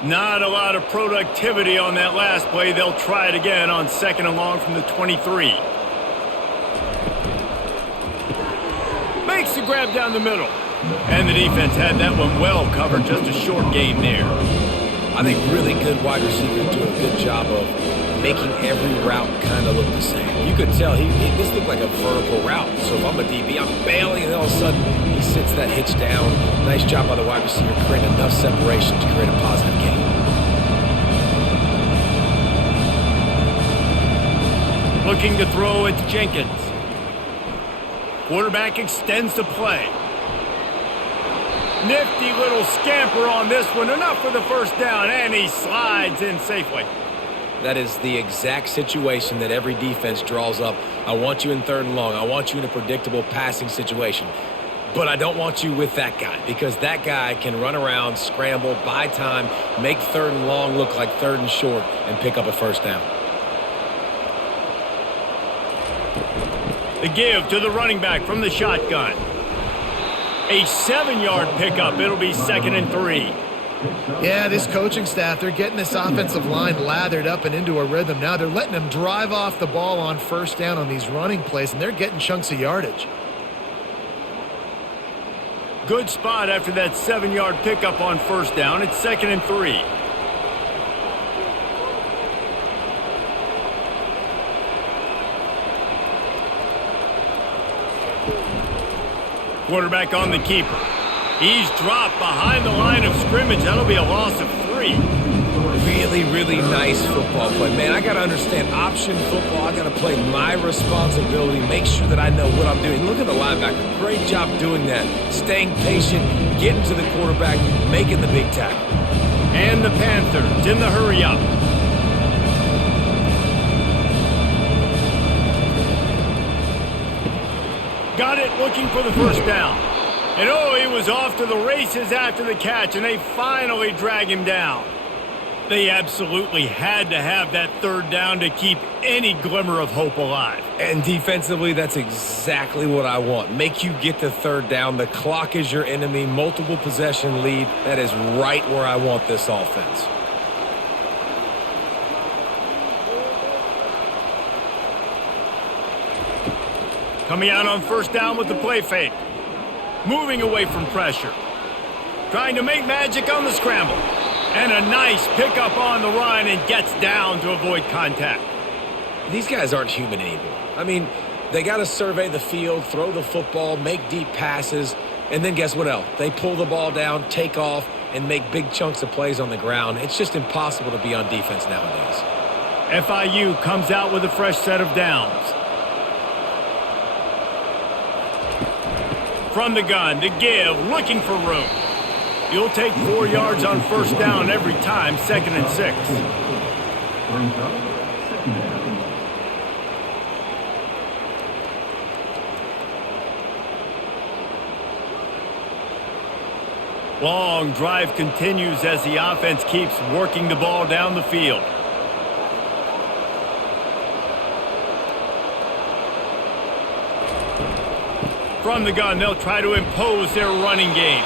Not a lot of productivity on that last play. They'll try it again on 2nd and long from the 23. Makes the grab down the middle. And the defense had that one well covered. Just a short gain there. I think really good wide receivers do a good job of making every route kind of look the same. You could tell this looked like a vertical route. So if I'm a DB, I'm bailing, and all of a sudden he sits that hitch down. Nice job by the wide receiver, creating enough separation to create a positive gain. Looking to throw, it's Jenkins. Quarterback extends the play. Nifty little scamper on this one. Enough for the first down, and he slides in safely. That is the exact situation that every defense draws up. I want you in 3rd and long. I want you in a predictable passing situation. But I don't want you with that guy because that guy can run around, scramble, buy time, make 3rd and long look like 3rd and short, and pick up a first down. The give to the running back from the shotgun. A 7-yard pickup. It'll be 2nd and 3. Yeah, this coaching staff, they're getting this offensive line lathered up and into a rhythm. Now they're letting them drive off the ball on first down on these running plays, and they're getting chunks of yardage. Good spot after that 7-yard pickup on first down. It's 2nd and 3. Quarterback on the keeper. He's dropped behind the line of scrimmage. That'll be a loss of 3. Really, really nice football play. Man, I got to understand option football. I got to play my responsibility, make sure that I know what I'm doing. Look at the linebacker. Great job doing that. Staying patient, getting to the quarterback, making the big tackle. And the Panthers in the hurry up. Got it, looking for the first down. And oh, he was off to the races after the catch, and they finally drag him down. They absolutely had to have that third down to keep any glimmer of hope alive. And defensively, that's exactly what I want. Make you get the third down. The clock is your enemy. Multiple possession lead. That is right where I want this offense. Coming out on first down with the play fake. Moving away from pressure. Trying to make magic on the scramble. And a nice pickup on the run and gets down to avoid contact. These guys aren't human anymore. I mean, they got to survey the field, throw the football, make deep passes, and then guess what else? They pull the ball down, take off, and make big chunks of plays on the ground. It's just impossible to be on defense nowadays. FIU comes out with a fresh set of downs. From the gun, to give, looking for room. You'll take 4 yards on first down every time, 2nd and 6. Long drive continues as the offense keeps working the ball down the field. From the gun, they'll try to impose their running game.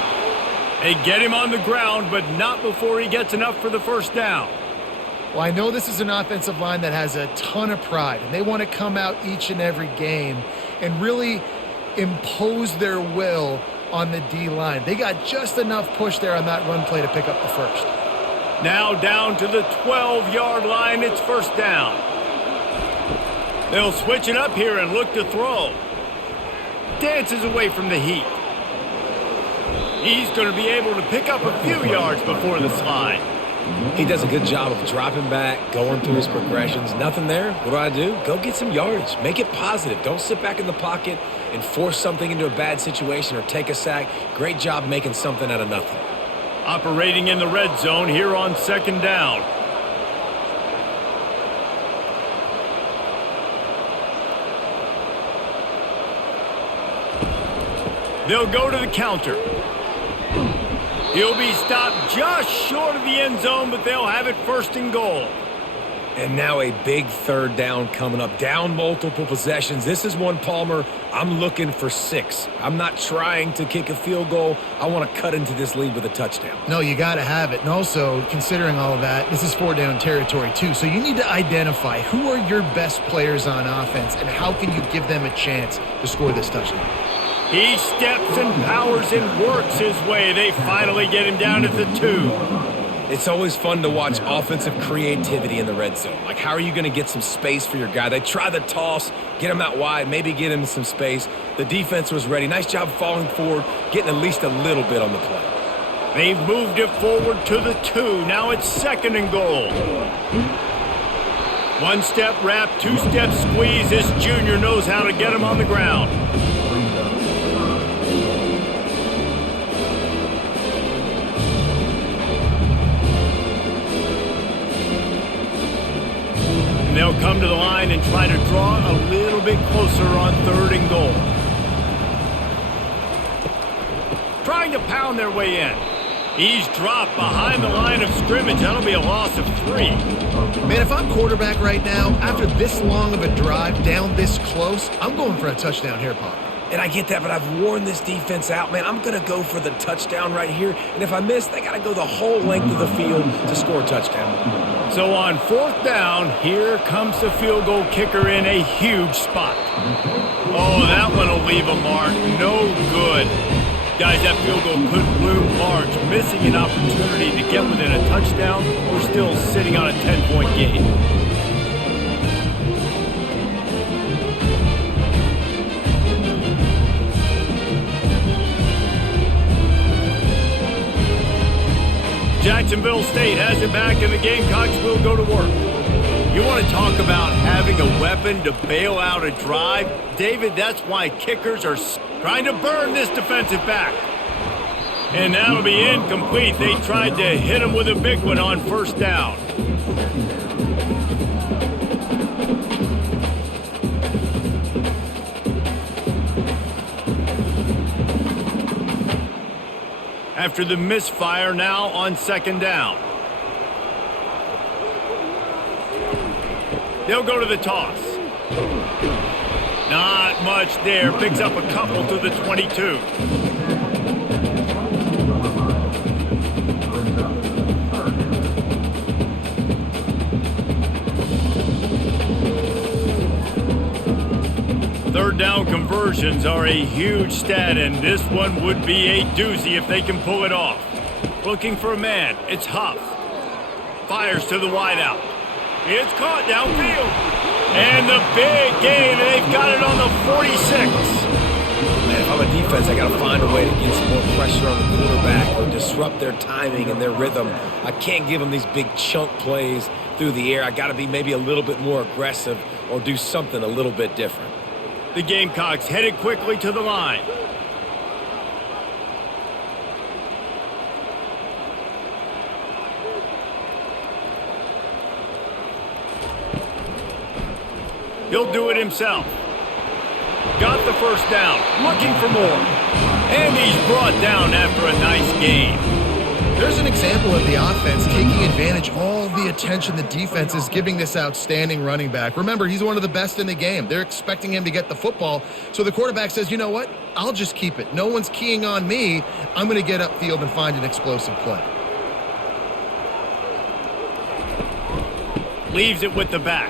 They get him on the ground, but not before he gets enough for the first down. Well, I know this is an offensive line that has a ton of pride, and they want to come out each and every game and really impose their will on the D-line. They got just enough push there on that run play to pick up the first. Now down to the 12-yard line, it's first down. They'll switch it up here and look to throw. Dances away from the heat. He's going to be able to pick up a few yards before the slide. He does a good job of dropping back, going through his progressions. Nothing there. What do? Go get some yardage. Make it positive. Don't sit back in the pocket and force something into a bad situation or take a sack. Great job making something out of nothing. Operating in the red zone here on 2nd down. They'll go to the counter. He'll be stopped just short of the end zone, but they'll have it 1st and goal. And now a big third down coming up. Down multiple possessions. This is one, Palmer, I'm looking for 6. I'm not trying to kick a field goal. I want to cut into this lead with a touchdown. No, you got to have it. And also, considering all of that, this is 4-down territory too. So you need to identify who are your best players on offense and how can you give them a chance to score this touchdown. He steps and powers and works his way. They finally get him down at the 2. It's always fun to watch offensive creativity in the red zone. Like, how are you going to get some space for your guy? They try the toss, get him out wide, maybe get him some space. The defense was ready. Nice job falling forward, getting at least a little bit on the play. They've moved it forward to the 2. Now it's 2nd and goal. 1-step wrap, 2-step squeeze. This junior knows how to get him on the ground. And they'll come to the line and try to draw a little bit closer on 3rd and goal. Trying to pound their way in. He's dropped behind the line of scrimmage. That'll be a loss of 3. Man, if I'm quarterback right now, after this long of a drive, down this close, I'm going for a touchdown here, Pop. And I get that, but I've worn this defense out, man. I'm going to go for the touchdown right here. And if I miss, they got to go the whole length of the field to score a touchdown. So on 4th down, here comes the field goal kicker in a huge spot. Oh, that one will leave a mark. No good. Guys, that field goal could loom large. Missing an opportunity to get within a touchdown. We're still sitting on a 10-point game. Jacksonville State has it back, and the Gamecocks will go to work. You want to talk about having a weapon to bail out a drive? David, that's why kickers are trying to burn this defensive back. And that'll be incomplete. They tried to hit him with a big one on 1st down. After the misfire, now on 2nd down. They'll go to the toss. Not much there. Picks up a couple to the 22. Third down conversions are a huge stat, and this one would be a doozy if they can pull it off. Looking for a man. It's Huff. Fires to the wideout. It's caught downfield. And the big gain, and they've got it on the 46. Man, if I'm a defense, I got to find a way to get some more pressure on the quarterback or disrupt their timing and their rhythm. I can't give them these big chunk plays through the air. I got to be maybe a little bit more aggressive or do something a little bit different. The Gamecocks headed quickly to the line. He'll do it himself. Got the first down, looking for more. And he's brought down after a nice gain. There's an example of the offense taking advantage of all the attention the defense is giving this outstanding running back. Remember, he's one of the best in the game. They're expecting him to get the football. So the quarterback says, you know what? I'll just keep it. No one's keying on me. I'm going to get upfield and find an explosive play. Leaves it with the back.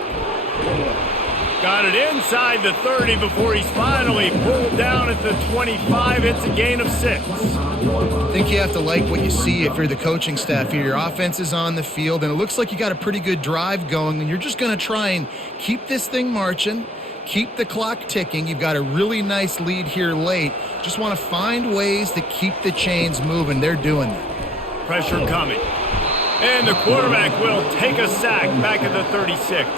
Got it inside the 30 before he's finally pulled down at the 25. It's a gain of 6. I think you have to like what you see if you're the coaching staff here. Your offense is on the field, and it looks like you got a pretty good drive going, and you're just going to try and keep this thing marching, keep the clock ticking. You've got a really nice lead here late. Just want to find ways to keep the chains moving. They're doing that. Pressure coming. And the quarterback will take a sack back at the 36.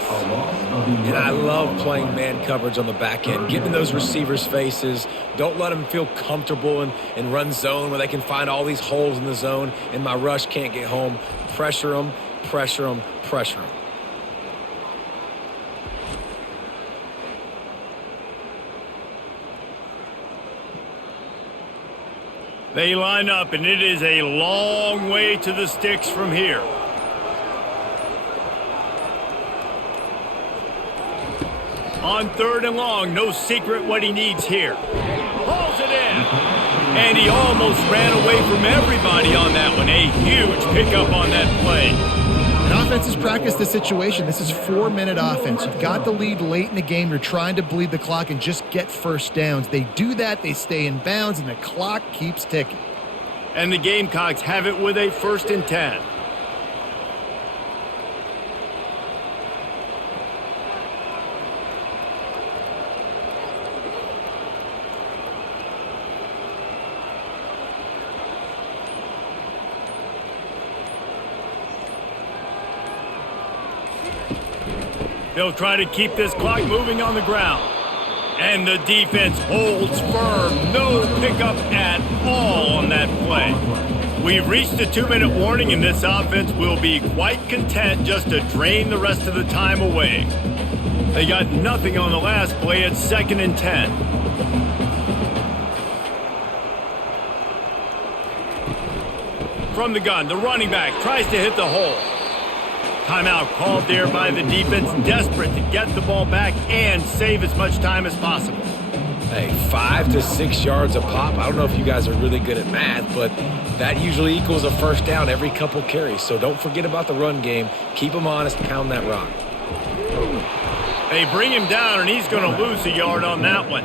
And I love playing man coverage on the back end, getting those receivers' faces. Don't let them feel comfortable and run zone where they can find all these holes in the zone and my rush can't get home. Pressure them, pressure them, pressure them. They line up, and it is a long way to the sticks from here. On 3rd and long, no secret what he needs here. Hauls it in. And he almost ran away from everybody on that one. A huge pickup on that play. And offense has practiced the situation. This is 4-minute offense. You've got the lead late in the game. You're trying to bleed the clock and just get first downs. They do that. They stay in bounds, and the clock keeps ticking. And the Gamecocks have it with a 1st and 10. They'll try to keep this clock moving on the ground. And the defense holds firm. No pickup at all on that play. We've reached a 2-minute warning, and this offense will be quite content just to drain the rest of the time away. They got nothing on the last play. It's 2nd and 10. From the gun, the running back tries to hit the hole. Timeout called there by the defense, desperate to get the ball back and save as much time as possible. Hey, 5 to 6 yards a pop. I don't know if you guys are really good at math, but that usually equals a first down every couple carries. So don't forget about the run game. Keep them honest, pound that rock. They bring him down, and he's going to lose a yard on that one.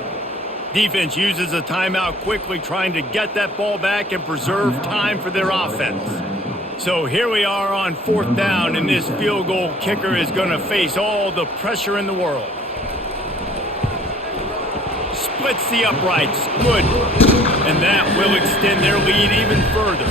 Defense uses a timeout quickly, trying to get that ball back and preserve time for their offense. So here we are on 4th down, and this field goal kicker is going to face all the pressure in the world. Splits the uprights. Good. And that will extend their lead even further.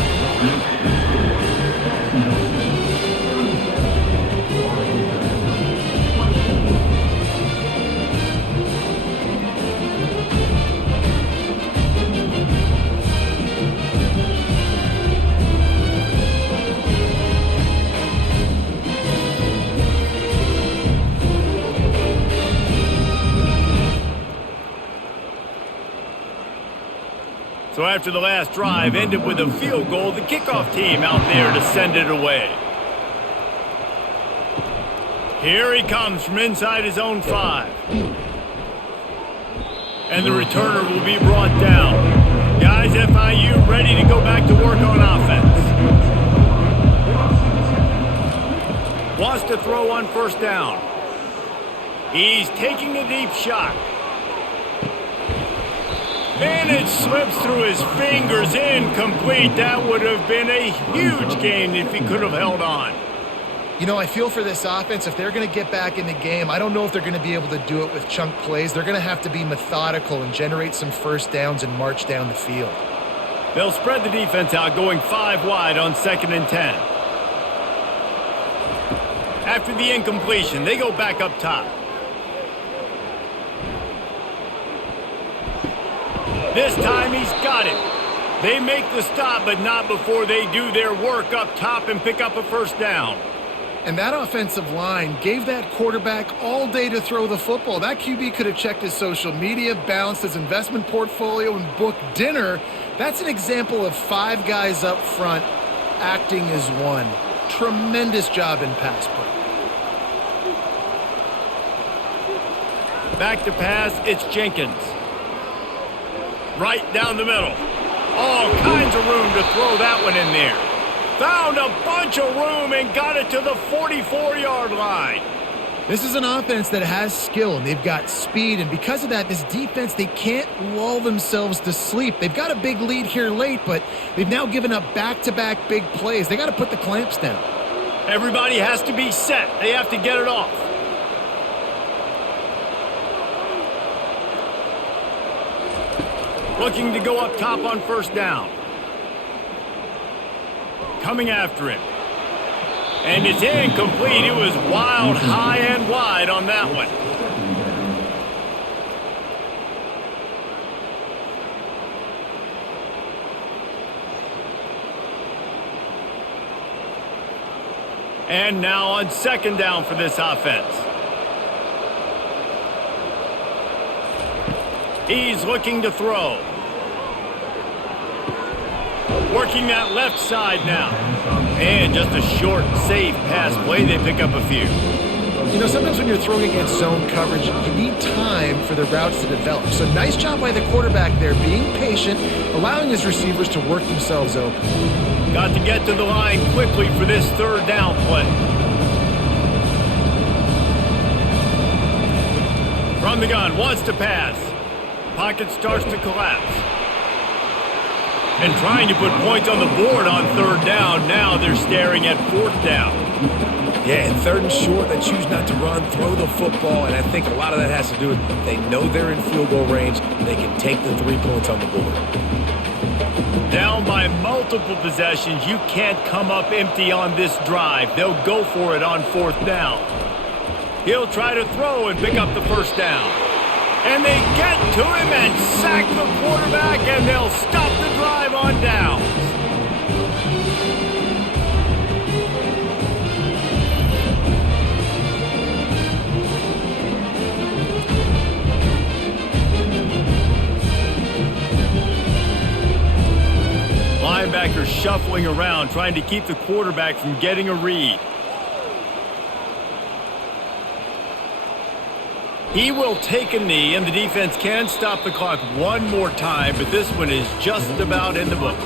So after the last drive ended with a field goal, the kickoff team out there to send it away. Here he comes from inside his own 5. And the returner will be brought down. Guys, FIU ready to go back to work on offense. Wants to throw on first down. He's taking a deep shot. And it slips through his fingers, incomplete. That would have been a huge gain if he could have held on. You know, I feel for this offense, if they're going to get back in the game, I don't know if they're going to be able to do it with chunk plays. They're going to have to be methodical and generate some first downs and march down the field. They'll spread the defense out, going 5 wide on 2nd and 10. After the incompletion, they go back up top. This time he's got it. They make the stop, but not before they do their work up top and pick up a first down. And that offensive line gave that quarterback all day to throw the football. That QB could have checked his social media, balanced his investment portfolio, and booked dinner. That's an example of 5 guys up front acting as one. Tremendous job in pass play. Back to pass, it's Jenkins. Right down the middle. All kinds of room to throw that one in there. Found a bunch of room and got it to the 44-yard line. This is an offense that has skill, and they've got speed, and because of that, this defense, they can't lull themselves to sleep. They've got a big lead here late, but they've now given up back-to-back big plays. They got to put the clamps down. Everybody has to be set. They have to get it off. Looking to go up top on first down. Coming after him. And it's incomplete. It was wild, high and wide on that one. And now on 2nd down for this offense. He's looking to throw. Working that left side now. And just a short, safe pass play. They pick up a few. You know, sometimes when you're throwing against zone coverage, you need time for the routes to develop. So nice job by the quarterback there, being patient, allowing his receivers to work themselves open. Got to get to the line quickly for this 3rd down play. From the gun, wants to pass. Pocket starts to collapse. And trying to put points on the board on 3rd down. Now they're staring at 4th down. Yeah, and 3rd and short, they choose not to run, throw the football, and I think a lot of that has to do with they know they're in field goal range. They can take the 3 points on the board. Down by multiple possessions, you can't come up empty on this drive. They'll go for it on 4th down. He'll try to throw and pick up the first down. And they get to him and sack the quarterback, and they'll stop the drive on downs. Linebacker shuffling around, trying to keep the quarterback from getting a read. He will take a knee, and the defense can stop the clock one more time, but this one is just about in the books.